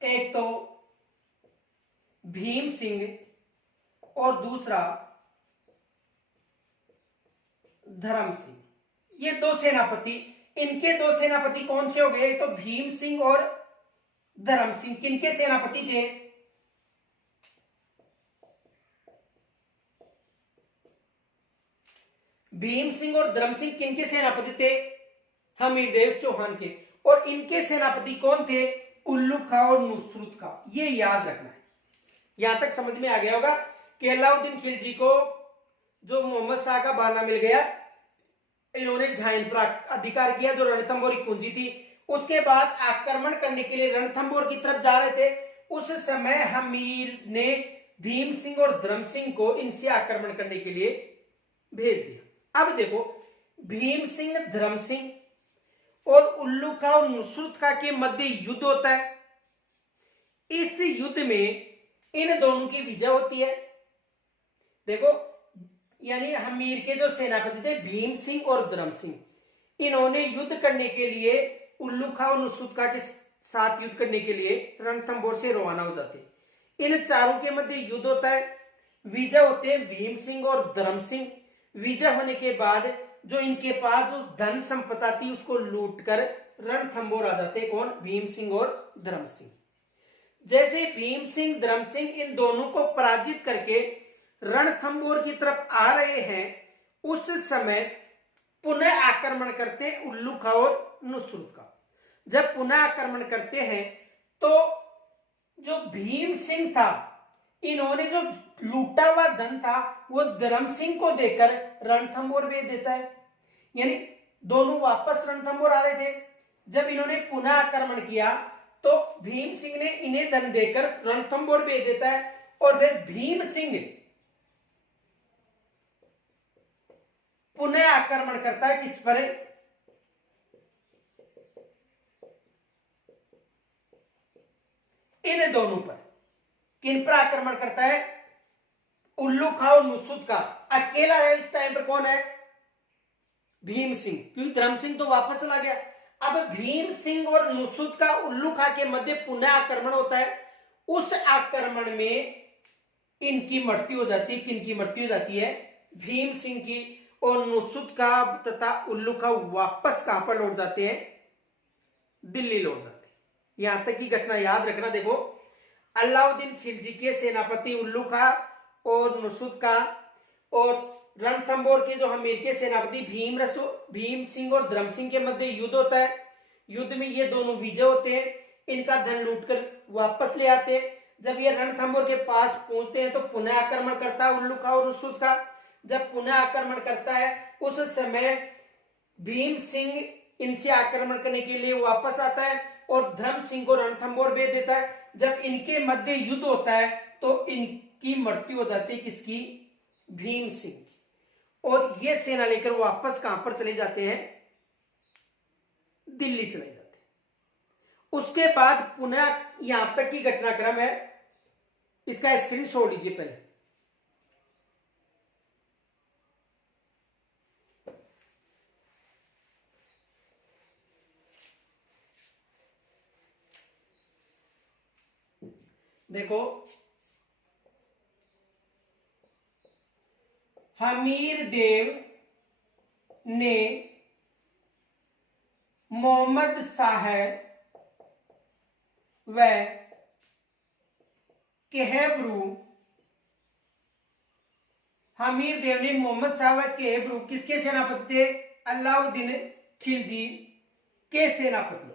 एक तो भीम सिंह और दूसरा धर्म सिंह। ये 2 सेनापति, इनके 2 सेनापति कौन से हो गए, तो भीम सिंह और धर्म सिंह किनके सेनापति थे, भीम सिंह और धर्म सिंह किनके सेनापति थे, हमीरदेव चौहान के। और इनके सेनापति कौन थे, उल्लू खां और नुसरत खां। ये याद रखना है। यहां तक समझ में आ गया होगा कि अलाउद्दीन खिलजी को जो मोहम्मद शाह का बहाना मिल गया, इन्होंने झाइन पर अधिकार किया जो रणथंभौर की कुंजी थी। उसके बाद आक्रमण करने के लिए रणथंभौर की तरफ जा रहे थे। उस समय हमीर ने भीम सिंह और धर्म सिंह को इनसे आक्रमण करने के लिए भेज दिया। अब देखो भीम सिंह, धर्म सिंह और उल्लू खां और नुसरत खां के मध्य युद्ध होता है। इस युद्ध में इन दोनों की विजय होती है। देखो यानी हमीर के जो सेनापति थे भीम सिंह और धर्म सिंह, इन्होंने युद्ध करने के लिए उल्लू खां और नुसरत खां के साथ युद्ध करने के लिए रणथंभौर से रवाना हो जाते हैं। इन चारों के मध्य युद्ध होता है। विजय होते हैं भीम सिंह और धर्म सिंह। विजय होने के बाद जो इनके पास जो धन संपदा थी उसको लूटकर रणथंभौर आ जाते, कौन, भीम सिंह और धर्म सिंह। जैसे भीम सिंह, धर्म सिंह इन दोनों को पराजित करके रणथंभौर की तरफ आ रहे हैं, उस समय पुनः आक्रमण करते उल्लू खां और नुसरत खां। जब पुनः आक्रमण करते हैं तो जो भीम सिंह था, इन्होंने जो लूटा हुआ धन था वो धर्म सिंह को देकर रणथंभौर भेज देता है। यानी दोनों वापस रणथंभौर आ रहे थे। जब इन्होंने पुनः आक्रमण किया तो भीम सिंह ने इन्हें धन देकर रणथंभौर भेज देता है। और फिर भीम सिंह पुनः आक्रमण करता है किस पर, इन दोनों पर। किन पर आक्रमण करता है, उल्लू खां और नुसरत खां। अकेला है इस टाइम पर, कौन है, भीम सिंह, क्योंकि धर्म सिंह तो वापस चला गया। अब भीम सिंह और नुसरत खां, उल्लू खां के मध्य पुनः आक्रमण होता है। उस आक्रमण में इनकी मृत्यु हो जाती है। किनकी मृत्यु हो जाती है, भीम सिंह की। और नुसरत खां तथा उल्लू खां वापस कहां पर लौट जाते हैं, दिल्ली लौट जाते हैं। यहां तक की घटना याद रखना। देखो अलाउद्दीन खिलजी के सेनापति उल्लू खां और नुसरत खां और रणथंभौर के जो हमीर के सेनापति भीम सिंह और धर्म सिंह के मध्य युद्ध होता है। युद्ध में ये दोनों विजय होते हैं, इनका धन लूटकर वापस ले आते हैं। जब ये रणथंभौर के पास पहुंचते हैं तो पुनः आक्रमण करता है उल्लू खां और नुसरत खां। जब पुनः आक्रमण करता है उस समय भीम सिंह इनसे आक्रमण करने के लिए वापस आता है और धर्म सिंह को रणथंभौर भेज देता है। जब इनके मध्य युद्ध होता है तो इनकी मृत्यु हो जाती है, किसकी, भीम सिंह की। और ये सेना लेकर वापस कहां पर चले जाते हैं, दिल्ली चले जाते हैं। उसके बाद पुनः यहां तक की घटनाक्रम है, इसका स्क्रीनशॉट लीजिए पहले। देखो हमीर देव ने मोहम्मद शाह व केहब्रू, हमीर देव ने मोहम्मद साहब केहब्रू किसके सेनापति थे? अलाउद्दीन खिलजी के सेनापति,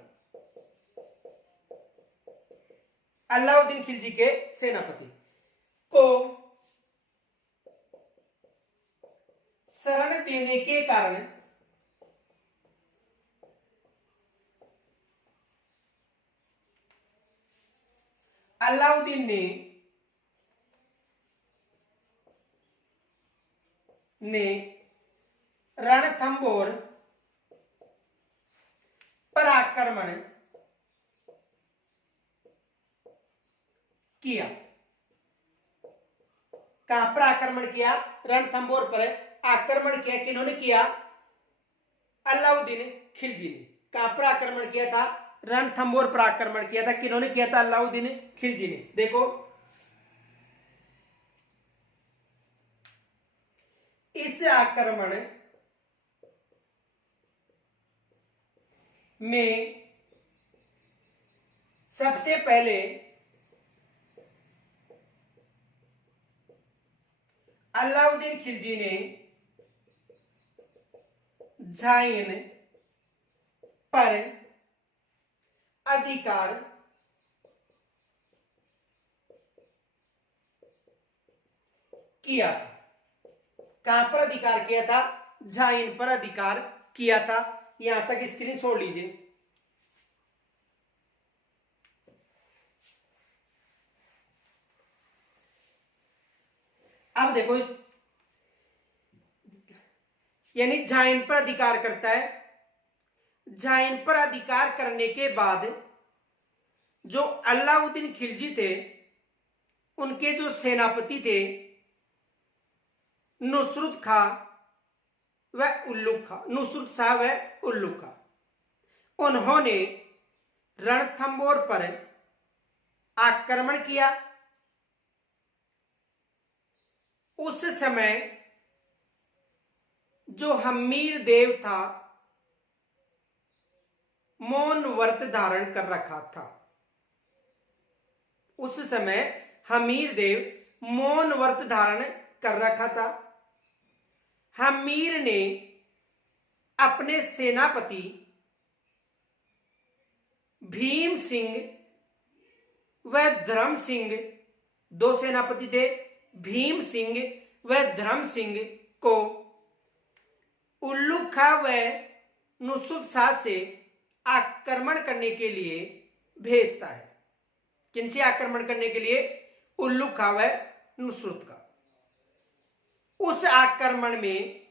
अलाउद्दीन खिलजी के सेनापति को शरण देने के कारण अलाउद्दीन ने रणथंबोर पर आक्रमण किया। कहां पर आक्रमण किया? रणथंबोर पर आक्रमण किया। किन्होंने किया? अलाउद्दीन खिलजी ने। कहां पर आक्रमण किया था? रणथंबोर पर आक्रमण किया था। किन्होंने किया था? अलाउद्दीन खिलजी ने। देखो इस आक्रमण में सबसे पहले अलाउद्दीन खिलजी ने झाइन पर अधिकार किया था। कहां पर अधिकार किया था? झाइन पर अधिकार किया था। यहां तक स्क्रीन छोड़ लीजिए। अब देखो, यानी झाइन पर अधिकार करता है। झाइन पर अधिकार करने के बाद जो अलाउद्दीन खिलजी थे, उनके जो सेनापति थे नुसरत खां व उल्लुग खां, नुसरत शाह व उल्लुग खां, उन्होंने रणथंबोर पर आक्रमण किया। उस समय जो हमीर देव था मौन व्रत धारण कर रखा था। उस समय हमीर देव मौन व्रत धारण कर रखा था। हमीर ने अपने सेनापति भीम सिंह व धर्म सिंह, दो सेनापति थे, भीम सिंह व धर्म सिंह को उल्लुग खां व नुसरत शाह से आक्रमण करने के लिए भेजता है। किनसे आक्रमण करने के लिए? उल्लुग खां व नुसरत का। उस आक्रमण में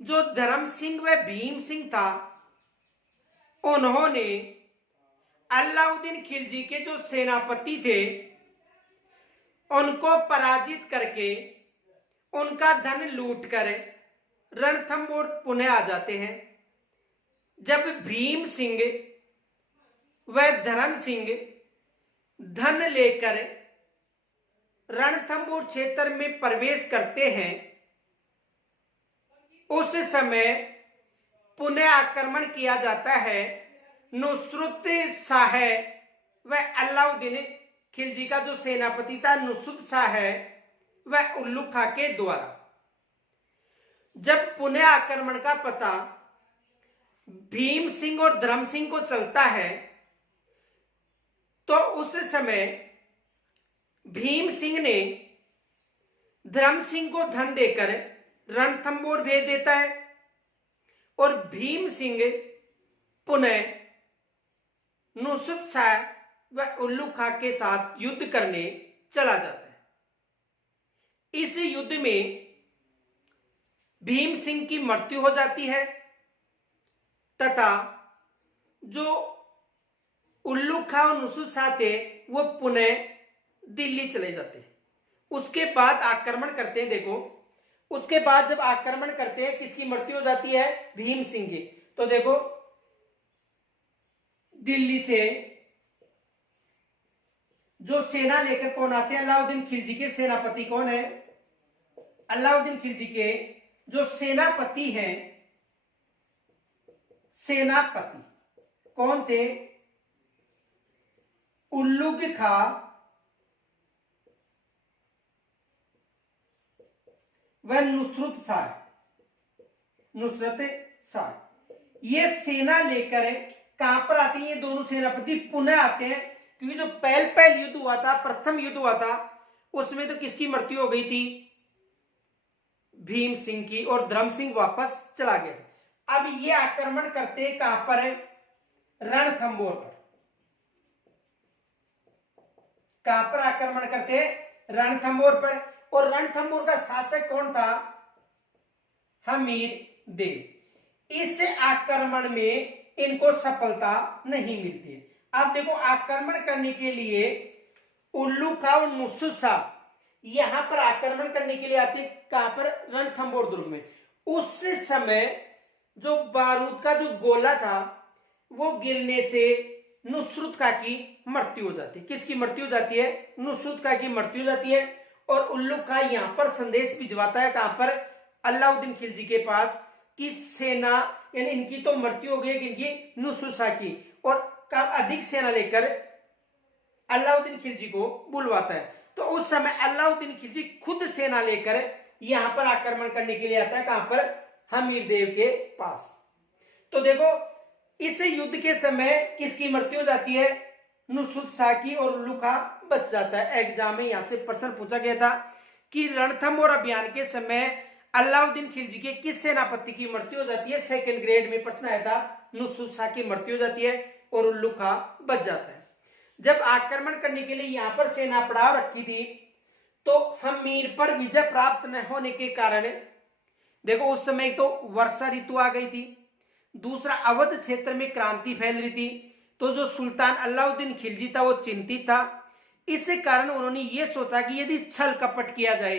जो धर्म सिंह व भीम सिंह था, उन्होंने अलाउद्दीन खिलजी के जो सेनापति थे उनको पराजित करके उनका धन लूटकर रणथंबोर पुनः आ जाते हैं। जब भीम सिंह व धर्म सिंह धन लेकर रणथंबोर क्षेत्र में प्रवेश करते हैं, उस समय पुनः आक्रमण किया जाता है नुसरत शाह व अलाउद्दीन खिलजी का जो सेनापति था नुसरत शाह व उल्लुग खां के द्वारा। जब पुनः आक्रमण का पता भीम सिंह और धर्म सिंह को चलता है, तो उस समय भीम सिंह ने धर्म सिंह को धन देकर रणथंबोर भेज देता है और भीम सिंह पुनः नुसरत शाह व उल्लुग खां के साथ युद्ध करने चला जाता है। इस युद्ध में भीम सिंह की मृत्यु हो जाती है तथा जो उल्लुग खां और नुसरत शाह थे वो पुनः दिल्ली चले जाते हैं। उसके बाद आक्रमण करते हैं। देखो, उसके बाद जब आक्रमण करते हैं, किसकी मृत्यु हो जाती है? भीम सिंह की। तो देखो, दिल्ली से जो सेना लेकर कौन आते हैं? अलाउद्दीन खिलजी के सेनापति कौन है? अलाउद्दीन खिलजी के जो सेनापति हैं, सेनापति कौन थे? उल्लुग खां वह नुसरत शाह, नुसरत शाह, ये सेना लेकर कहां पर आती है? ये दोनों सेनापति पुनः आते हैं, क्योंकि जो पहल युद्ध हुआ था, प्रथम युद्ध हुआ था, उसमें तो किसकी मृत्यु हो गई थी? भीम सिंह की, और धर्म सिंह वापस चला गया। अब ये आक्रमण करते कहां पर है? रणथंभौर पर। कहां पर आक्रमण करते? रणथंभौर पर। और रणथंभौर का शासक कौन था? हमीर देव। इस आक्रमण में इनको सफलता नहीं मिलती। अब देखो, आक्रमण करने के लिए उल्लू खां और नुसरत शाह यहां पर आक्रमण करने के लिए आते। कहां पर? रणथंभौर दुर्ग में। उस समय जो बारूद का जो गोला था वो गिरने से नुसरत खां की मृत्यु हो जाती है। किसकी मृत्यु हो जाती है? नुसरत खां की मृत्यु हो जाती है। और उल्लू खां यहां पर संदेश भिजवाता है, कहां पर? अलाउद्दीन खिलजी के पास, कि सेना, यानी इनकी तो मृत्यु हो गई, इनकी नुसरत शाह की, और अधिक सेना लेकर अलाउद्दीन खिलजी को बुलवाता है। तो उस समय अलाउद्दीन खिलजी खुद सेना लेकर यहां पर आक्रमण करने के लिए आता है। कहां पर? हमीर देव के पास। तो देखो, इस युद्ध के समय किसकी मृत्यु हो जाती है? नुसरत शाह की, और उल्लू खां बच जाता है। एग्जाम में यहां से प्रश्न पूछा गया था कि रणथंभौर अभियान के समय अलाउद्दीन खिलजी के किस सेनापति की मृत्यु हो जाती है? सेकंड ग्रेड में प्रश्न आया था। नुसरत शाह की मृत्यु हो जाती है और उल्लू खां बच जाता है। जब आक्रमण करने के लिए यहां पर सेना पड़ाव रखी थी, तो हमीर पर विजय प्राप्त न होने के कारण, देखो उस समय तो वर्षा ऋतु आ गई थी, दूसरा अवध क्षेत्र में क्रांति फैल रही थी, तो जो सुल्तान अलाउद्दीन खिलजी था वो चिंतित था। इस कारण उन्होंने ये सोचा कि यदि छल कपट किया जाए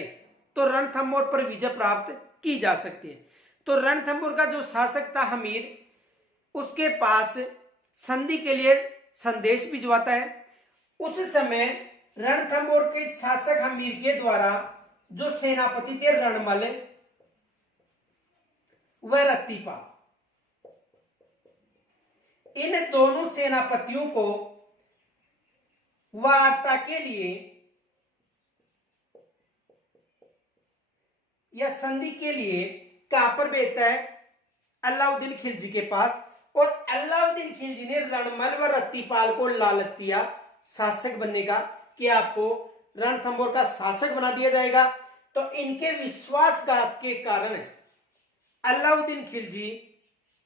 तो रणथंभौर पर विजय प्राप्त की जा सकती है। तो रणथंभौर का जो शासक था हमीर, उसके पास संधि के लिए संदेश भिजवाता है। उस समय रणथंभौर के शासक हमीर के द्वारा जो सेनापति थे रणमल व रत्तीपाल, इन दोनों सेनापतियों को वार्ता के लिए या संधि के लिए कहां पर भेजता है? अलाउद्दीन खिलजी के पास। और अलाउद्दीन खिलजी ने रणमल व रत्तीपाल को लालच दिया शासक बनने का, कि आपको रणथंभौर का शासक बना दिया जाएगा। तो इनके विश्वासघात के कारण अलाउद्दीन खिलजी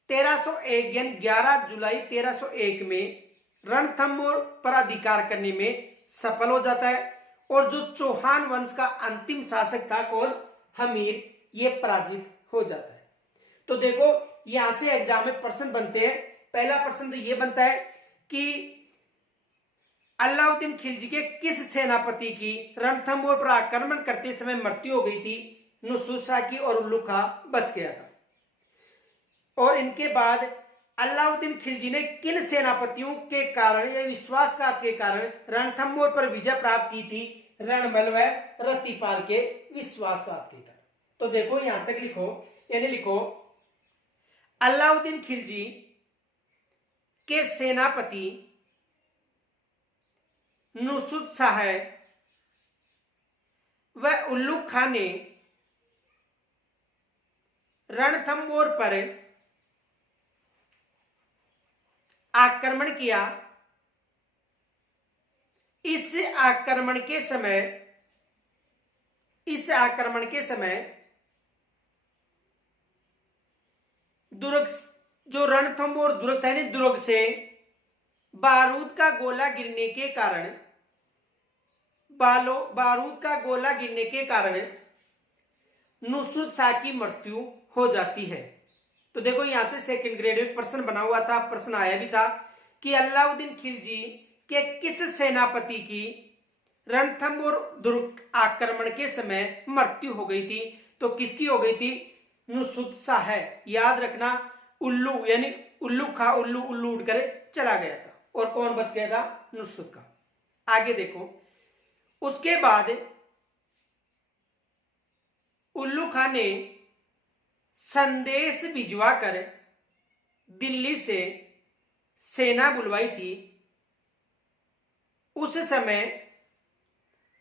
1301 यानी 11 जुलाई 1301 में रणथंभौर पर अधिकार करने में सफल हो जाता है। और जो चौहान वंश का अंतिम शासक था कौन? हमीर, ये पराजित हो जाता है। तो देखो, यहां से एग्जाम में प्रश्न बनते हैं। पहला प्रश्न तो ये बनता है कि अलाउद्दीन खिलजी के किस सेनापति की रणथंभौर पर आक्रमण करते समय मृत्यु हो गई थी? नुसरत शाह की, और उल्लू खां बच गया था। और इनके बाद अलाउद्दीन खिलजी ने किन सेनापतियों के कारण या विश्वासघात के कारण रणथंभौर पर विजय प्राप्त की थी? रणमल व रत्तीपाल के विश्वासघात के कारण। तो देखो, यहां तक लिखो, यानी लिखो अलाउद्दीन खिलजी के सेनापति नुसरत शाह व उल्लू खां ने रणथंभौर पर आक्रमण किया। इस आक्रमण के समय दुर्ग, जो रणथंभौर दुर्ग था, दुर्ग से बारूद का गोला गिरने के कारण नुसरत शाह की मृत्यु हो जाती है। तो देखो, यहां से सेकंड ग्रेड में प्रश्न बना हुआ था, प्रश्न आया भी था कि अलाउद्दीन खिलजी के किस सेनापति की रणथंभौर दुर्ग आक्रमण के समय मृत्यु हो गई थी? तो किसकी हो गई थी? नुसरत शाह। याद रखना, उल्लू यानी उल्लू खां, उल्लू उड़कर चला गया था, और कौन बच गया था? नुसरत खां। आगे देखो, उसके बाद उल्लू खां ने संदेश भिजवाकर दिल्ली से सेना बुलवाई थी। उस समय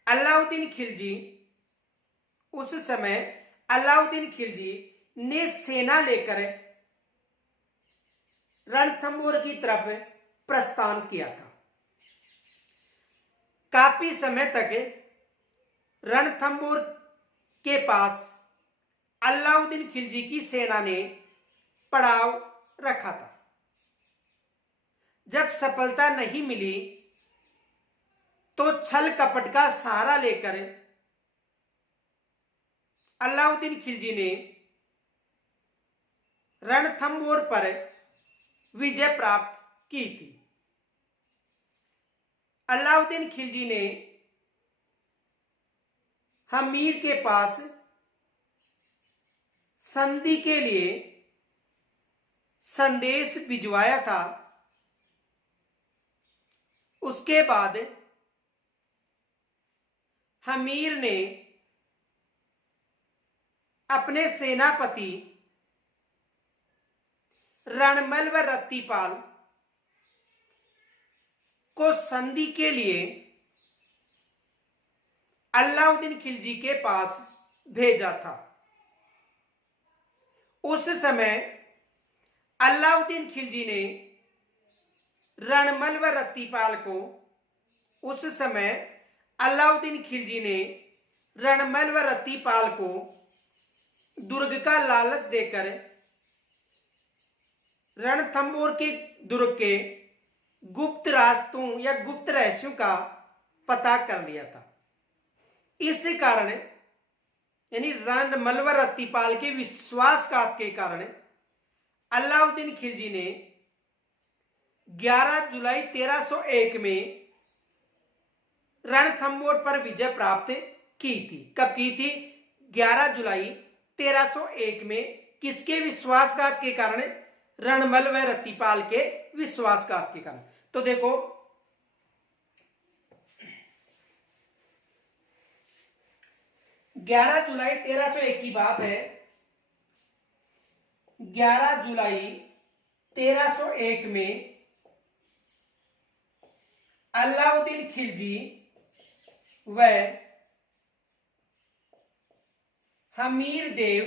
अलाउद्दीन खिलजी अलाउद्दीन खिलजी ने सेना लेकर रणथंभौर की तरफ प्रस्थान किया था। काफी समय तक रणथंभौर के पास अलाउद्दीन खिलजी की सेना ने पड़ाव रखा था। जब सफलता नहीं मिली तो छल कपट का सहारा लेकर अलाउद्दीन खिलजी ने रणथंभौर पर विजय प्राप्त की थी। अलाउद्दीन खिलजी ने हमीर के पास संधि के लिए संदेश भिजवाया था। उसके बाद हमीर ने अपने सेनापति रणमल व रत्तीपाल को संधि के लिए अलाउद्दीन खिलजी के पास भेजा था। उस समय अलाउद्दीन खिलजी ने रणमल व रत्तीपाल को दुर्ग का लालच देकर रणथंभौर के दुर्ग के गुप्त रास्तों या गुप्त रहस्यों का पता कर लिया था। इस कारण यानी रणमल व रत्तीपाल के विश्वासघात के कारण अलाउद्दीन खिलजी ने 11 जुलाई 1301 में रणथंभौर पर विजय प्राप्त की थी। कब की थी? 11 जुलाई 1301 में। किसके विश्वासघात के कारण? रणमल व रत्तीपाल के विश्वासघात के कारण। तो देखो 11 जुलाई 1301 की बात है। 11 जुलाई 1301 में अलाउद्दीन खिलजी व हमीर देव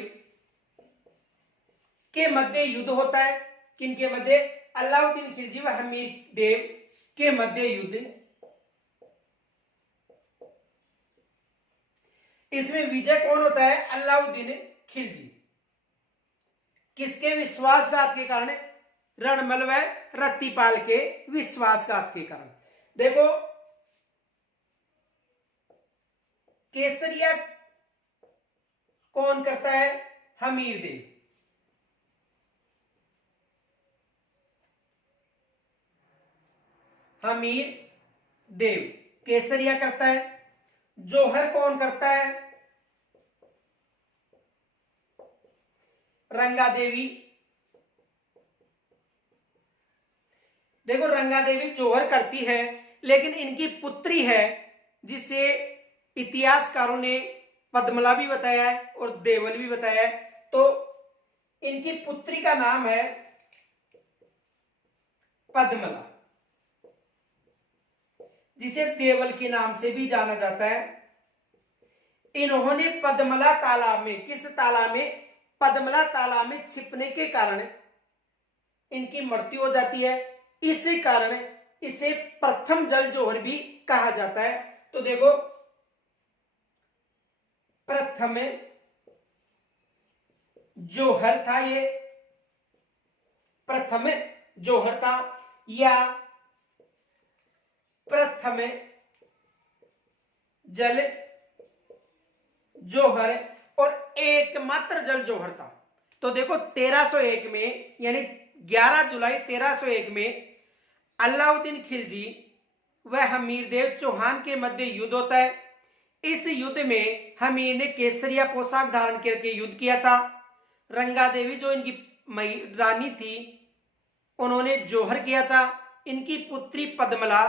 के मध्य युद्ध होता है। किनके मध्य? अलाउद्दीन खिलजी व हमीर देव के मध्य युद्ध। इसमें विजय कौन होता है? अलाउद्दीन खिलजी। किसके विश्वासघात के कारण? रणमल व रत्तीपाल के विश्वासघात के कारण। देखो केसरिया कौन करता है? हमीर देव। हमीर देव केसरिया करता है। जोहर कौन करता है? रंगा देवी। देखो रंगा देवी जोहर करती है, लेकिन इनकी पुत्री है जिसे इतिहासकारों ने पद्मला भी बताया है और देवल भी बताया है। तो इनकी पुत्री का नाम है पद्मला, जिसे देवल के नाम से भी जाना जाता है। इन्होंने पद्मला तालाब में, किस तालाब में? पद्मला तालाब में छिपने के कारण इनकी मृत्यु हो जाती है। इसी कारण इसे प्रथम जल जोहर भी कहा जाता है। तो देखो प्रथम जोहर था, ये प्रथम जोहर था या प्रथम जल जोहर और एकमात्र जल जोहर था। तो देखो 1301 में यानी 11 जुलाई 1301 में अलाउद्दीन खिलजी व हमीर देव चौहान के मध्य युद्ध होता है। इस युद्ध में हमीर ने केसरिया पोशाक धारण करके युद्ध किया था। रंगा देवी जो इनकी रानी थी, उन्होंने जोहर किया था। इनकी पुत्री पद्मला,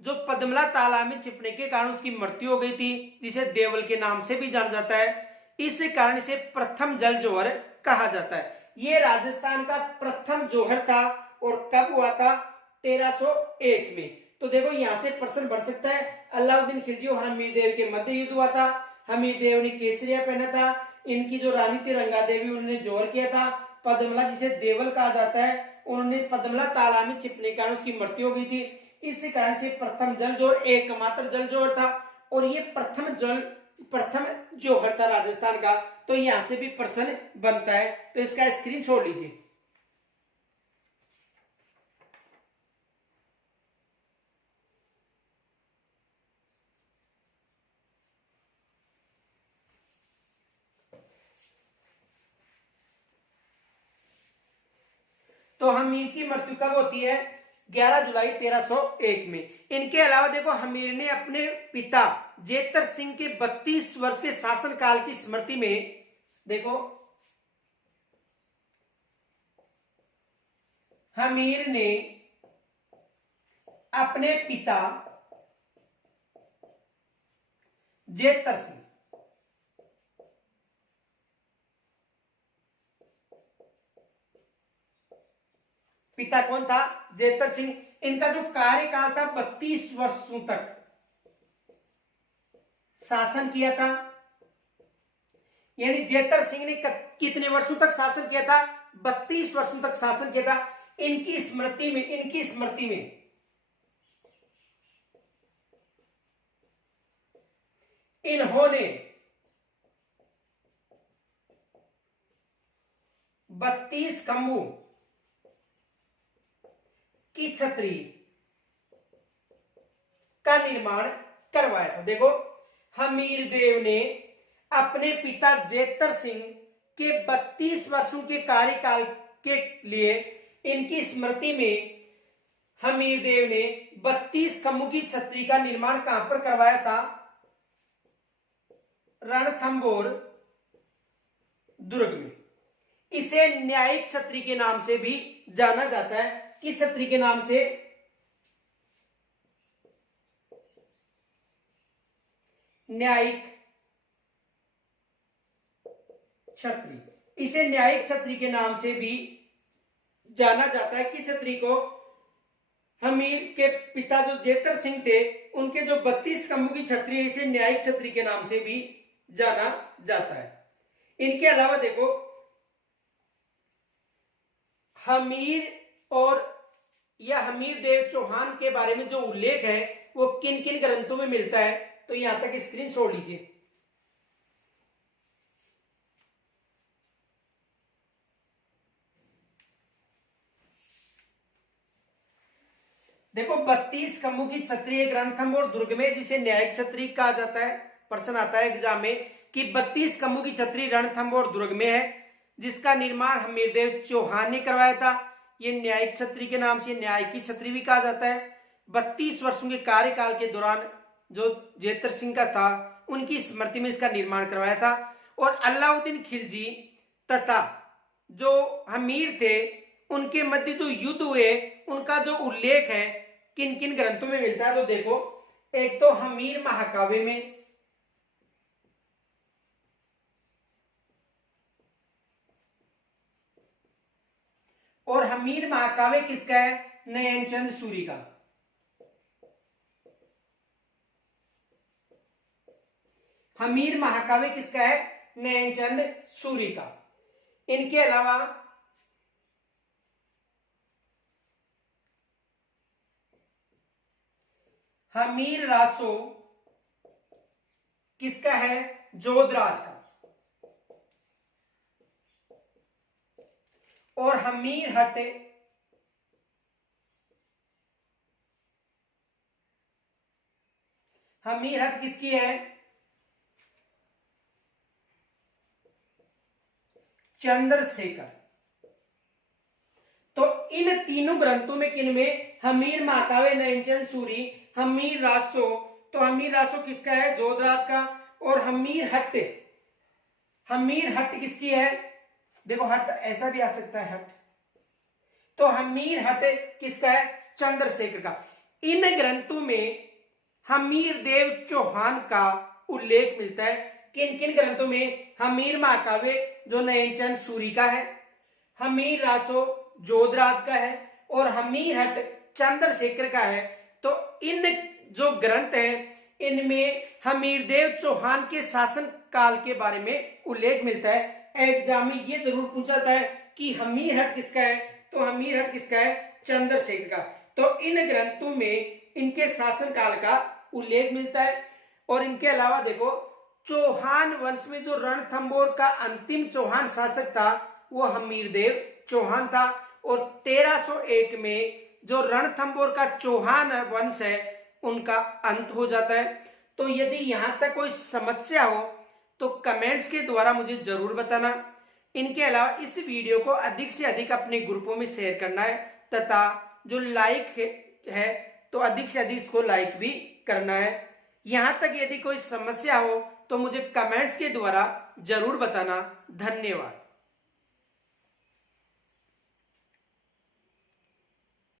जो पद्मला तालाब में छिपने के कारण उसकी मृत्यु हो गई थी, जिसे देवल के नाम से भी जाना जाता है। इस कारण इसे प्रथम जल जोहर कहा जाता है। ये राजस्थान का प्रथम जोहर था और कब हुआ था? 1301 में। तो देखो यहां से प्रश्न बन सकता है, अलाउद्दीन खिलजी और हमीर देव के मध्य युद्ध हुआ था। हमीर देव ने केसरिया पहना था, इनकी जो रानी थी रंगा देवी, उन्होंने जोर किया था। पद्मला जिसे देवल कहा जाता है, उन्होंने पद्मला तालाब में छिपने के कारण उसकी मृत्यु हो गई थी। इसी कारण से प्रथम जल जोहर एकमात्र जल जोहर था, और ये प्रथम जोहर था राजस्थान का। तो यहां से भी प्रश्न बनता है, तो इसका स्क्रीन छोड़ लीजिए। तो हमीर की मृत्यु कब होती है? 11 जुलाई 1301 में। इनके अलावा देखो, हमीर ने अपने पिता जेतर सिंह के 32 वर्ष के शासनकाल की स्मृति में, देखो हमीर ने अपने पिता जेतर सिंह पिता कौन था? जेतर सिंह। इनका जो कार्यकाल था 32 वर्षों तक शासन किया था। यानी जेतर सिंह ने कितने वर्षों तक शासन किया था? 32 वर्षों तक शासन किया था। इनकी स्मृति में इन्होंने 32 खंभों की छतरी का निर्माण करवाया था। देखो, हमीर देव ने अपने पिता जेतर सिंह के 32 वर्षों के कार्यकाल के लिए इनकी स्मृति में हमीर देव ने 32 खंभों की छतरी का निर्माण कहां पर करवाया था? रणथंभौर दुर्ग में। इसे न्यायिक छतरी के नाम से भी जाना जाता है। किस छतरी के नाम से? न्यायिक छतरी। इसे न्यायिक छतरी के नाम से भी जाना जाता है। किस छतरी को? हमीर के पिता जो जेतर सिंह थे, उनके जो 32 खंभों की छतरी है, इसे न्यायिक छतरी के नाम से भी जाना जाता है। इनके अलावा देखो, हमीर और या हमीर देव चौहान के बारे में जो उल्लेख है वो किन किन ग्रंथों में मिलता है? तो यहां तक स्क्रीन छोड़ लीजिए। देखो, 32 खंभों की छतरी एक रणथंभौर दुर्ग में, जिसे न्यायिक छतरी कहा जाता है। प्रश्न आता है एग्जाम में कि 32 खंभों की छतरी रणथंभौर दुर्ग में है, जिसका निर्माण हमीरदेव चौहान ने करवाया था। ये न्यायिक छतरी के नाम से न्यायिक की छतरी भी कहा जाता है। 32 वर्षों के कार्यकाल के दौरान जो जेतर सिंह का था, उनकी स्मृति में इसका निर्माण करवाया था। और अलाउद्दीन खिलजी तथा जो हमीर थे, उनके मध्य जो युद्ध हुए, उनका जो उल्लेख है किन किन ग्रंथों में मिलता है? तो देखो, एक तो हमीर महाकाव्य में, और हमीर महाकाव्य किसका है? नयनचंद सूरी का। हमीर महाकाव्य किसका है? नयनचंद सूरी का। इनके अलावा हमीर रासो किसका है? जोधराज का। और हमीर हट किसकी है? चंद्रशेखर। तो इन तीनों ग्रंथों में किन में? हमीर महाकाव्य, नयनचंद सूरी, हमीर रासो। तो हमीर रासो किसका है? जोधराज का। और हमीर हट किसकी है? देखो, हट ऐसा भी आ सकता है, हट। तो हमीर हट किसका है? चंद्रशेखर का। इन ग्रंथों में हमीर देव चौहान का उल्लेख मिलता है। किन किन ग्रंथों में? हमीर महाकाव्य जो नयनचंद सूरी का है, हमीर रासो जोधराज का है, और हमीर हट चंद्रशेखर का है। तो इन जो ग्रंथ हैं, इनमें हमीर देव चौहान के शासन काल के बारे में उल्लेख मिलता है। एग्जाम में ये जरूर पूछा जाता है कि हमीरहट किसका है, तो हमीरहट किसका है, चंद्रशेखर का। तो इन ग्रंथों में इनके शासन काल का उल्लेख मिलता है। और इनके अलावा देखो, चौहान वंश में जो रणथंभौर का अंतिम चौहान शासक था वो हमीरदेव चौहान था। और 1301 में जो रणथंभौर का चौहान वंश है उनका अंत हो जाता है। तो यदि यहां तक कोई समस्या हो तो कमेंट्स के द्वारा मुझे जरूर बताना। इनके अलावा इस वीडियो को अधिक से अधिक अपने ग्रुपों में शेयर करना है तथा जो लाइक है तो अधिक से अधिक इसको लाइक भी करना है। यहां तक यदि कोई समस्या हो तो मुझे कमेंट्स के द्वारा जरूर बताना। धन्यवाद।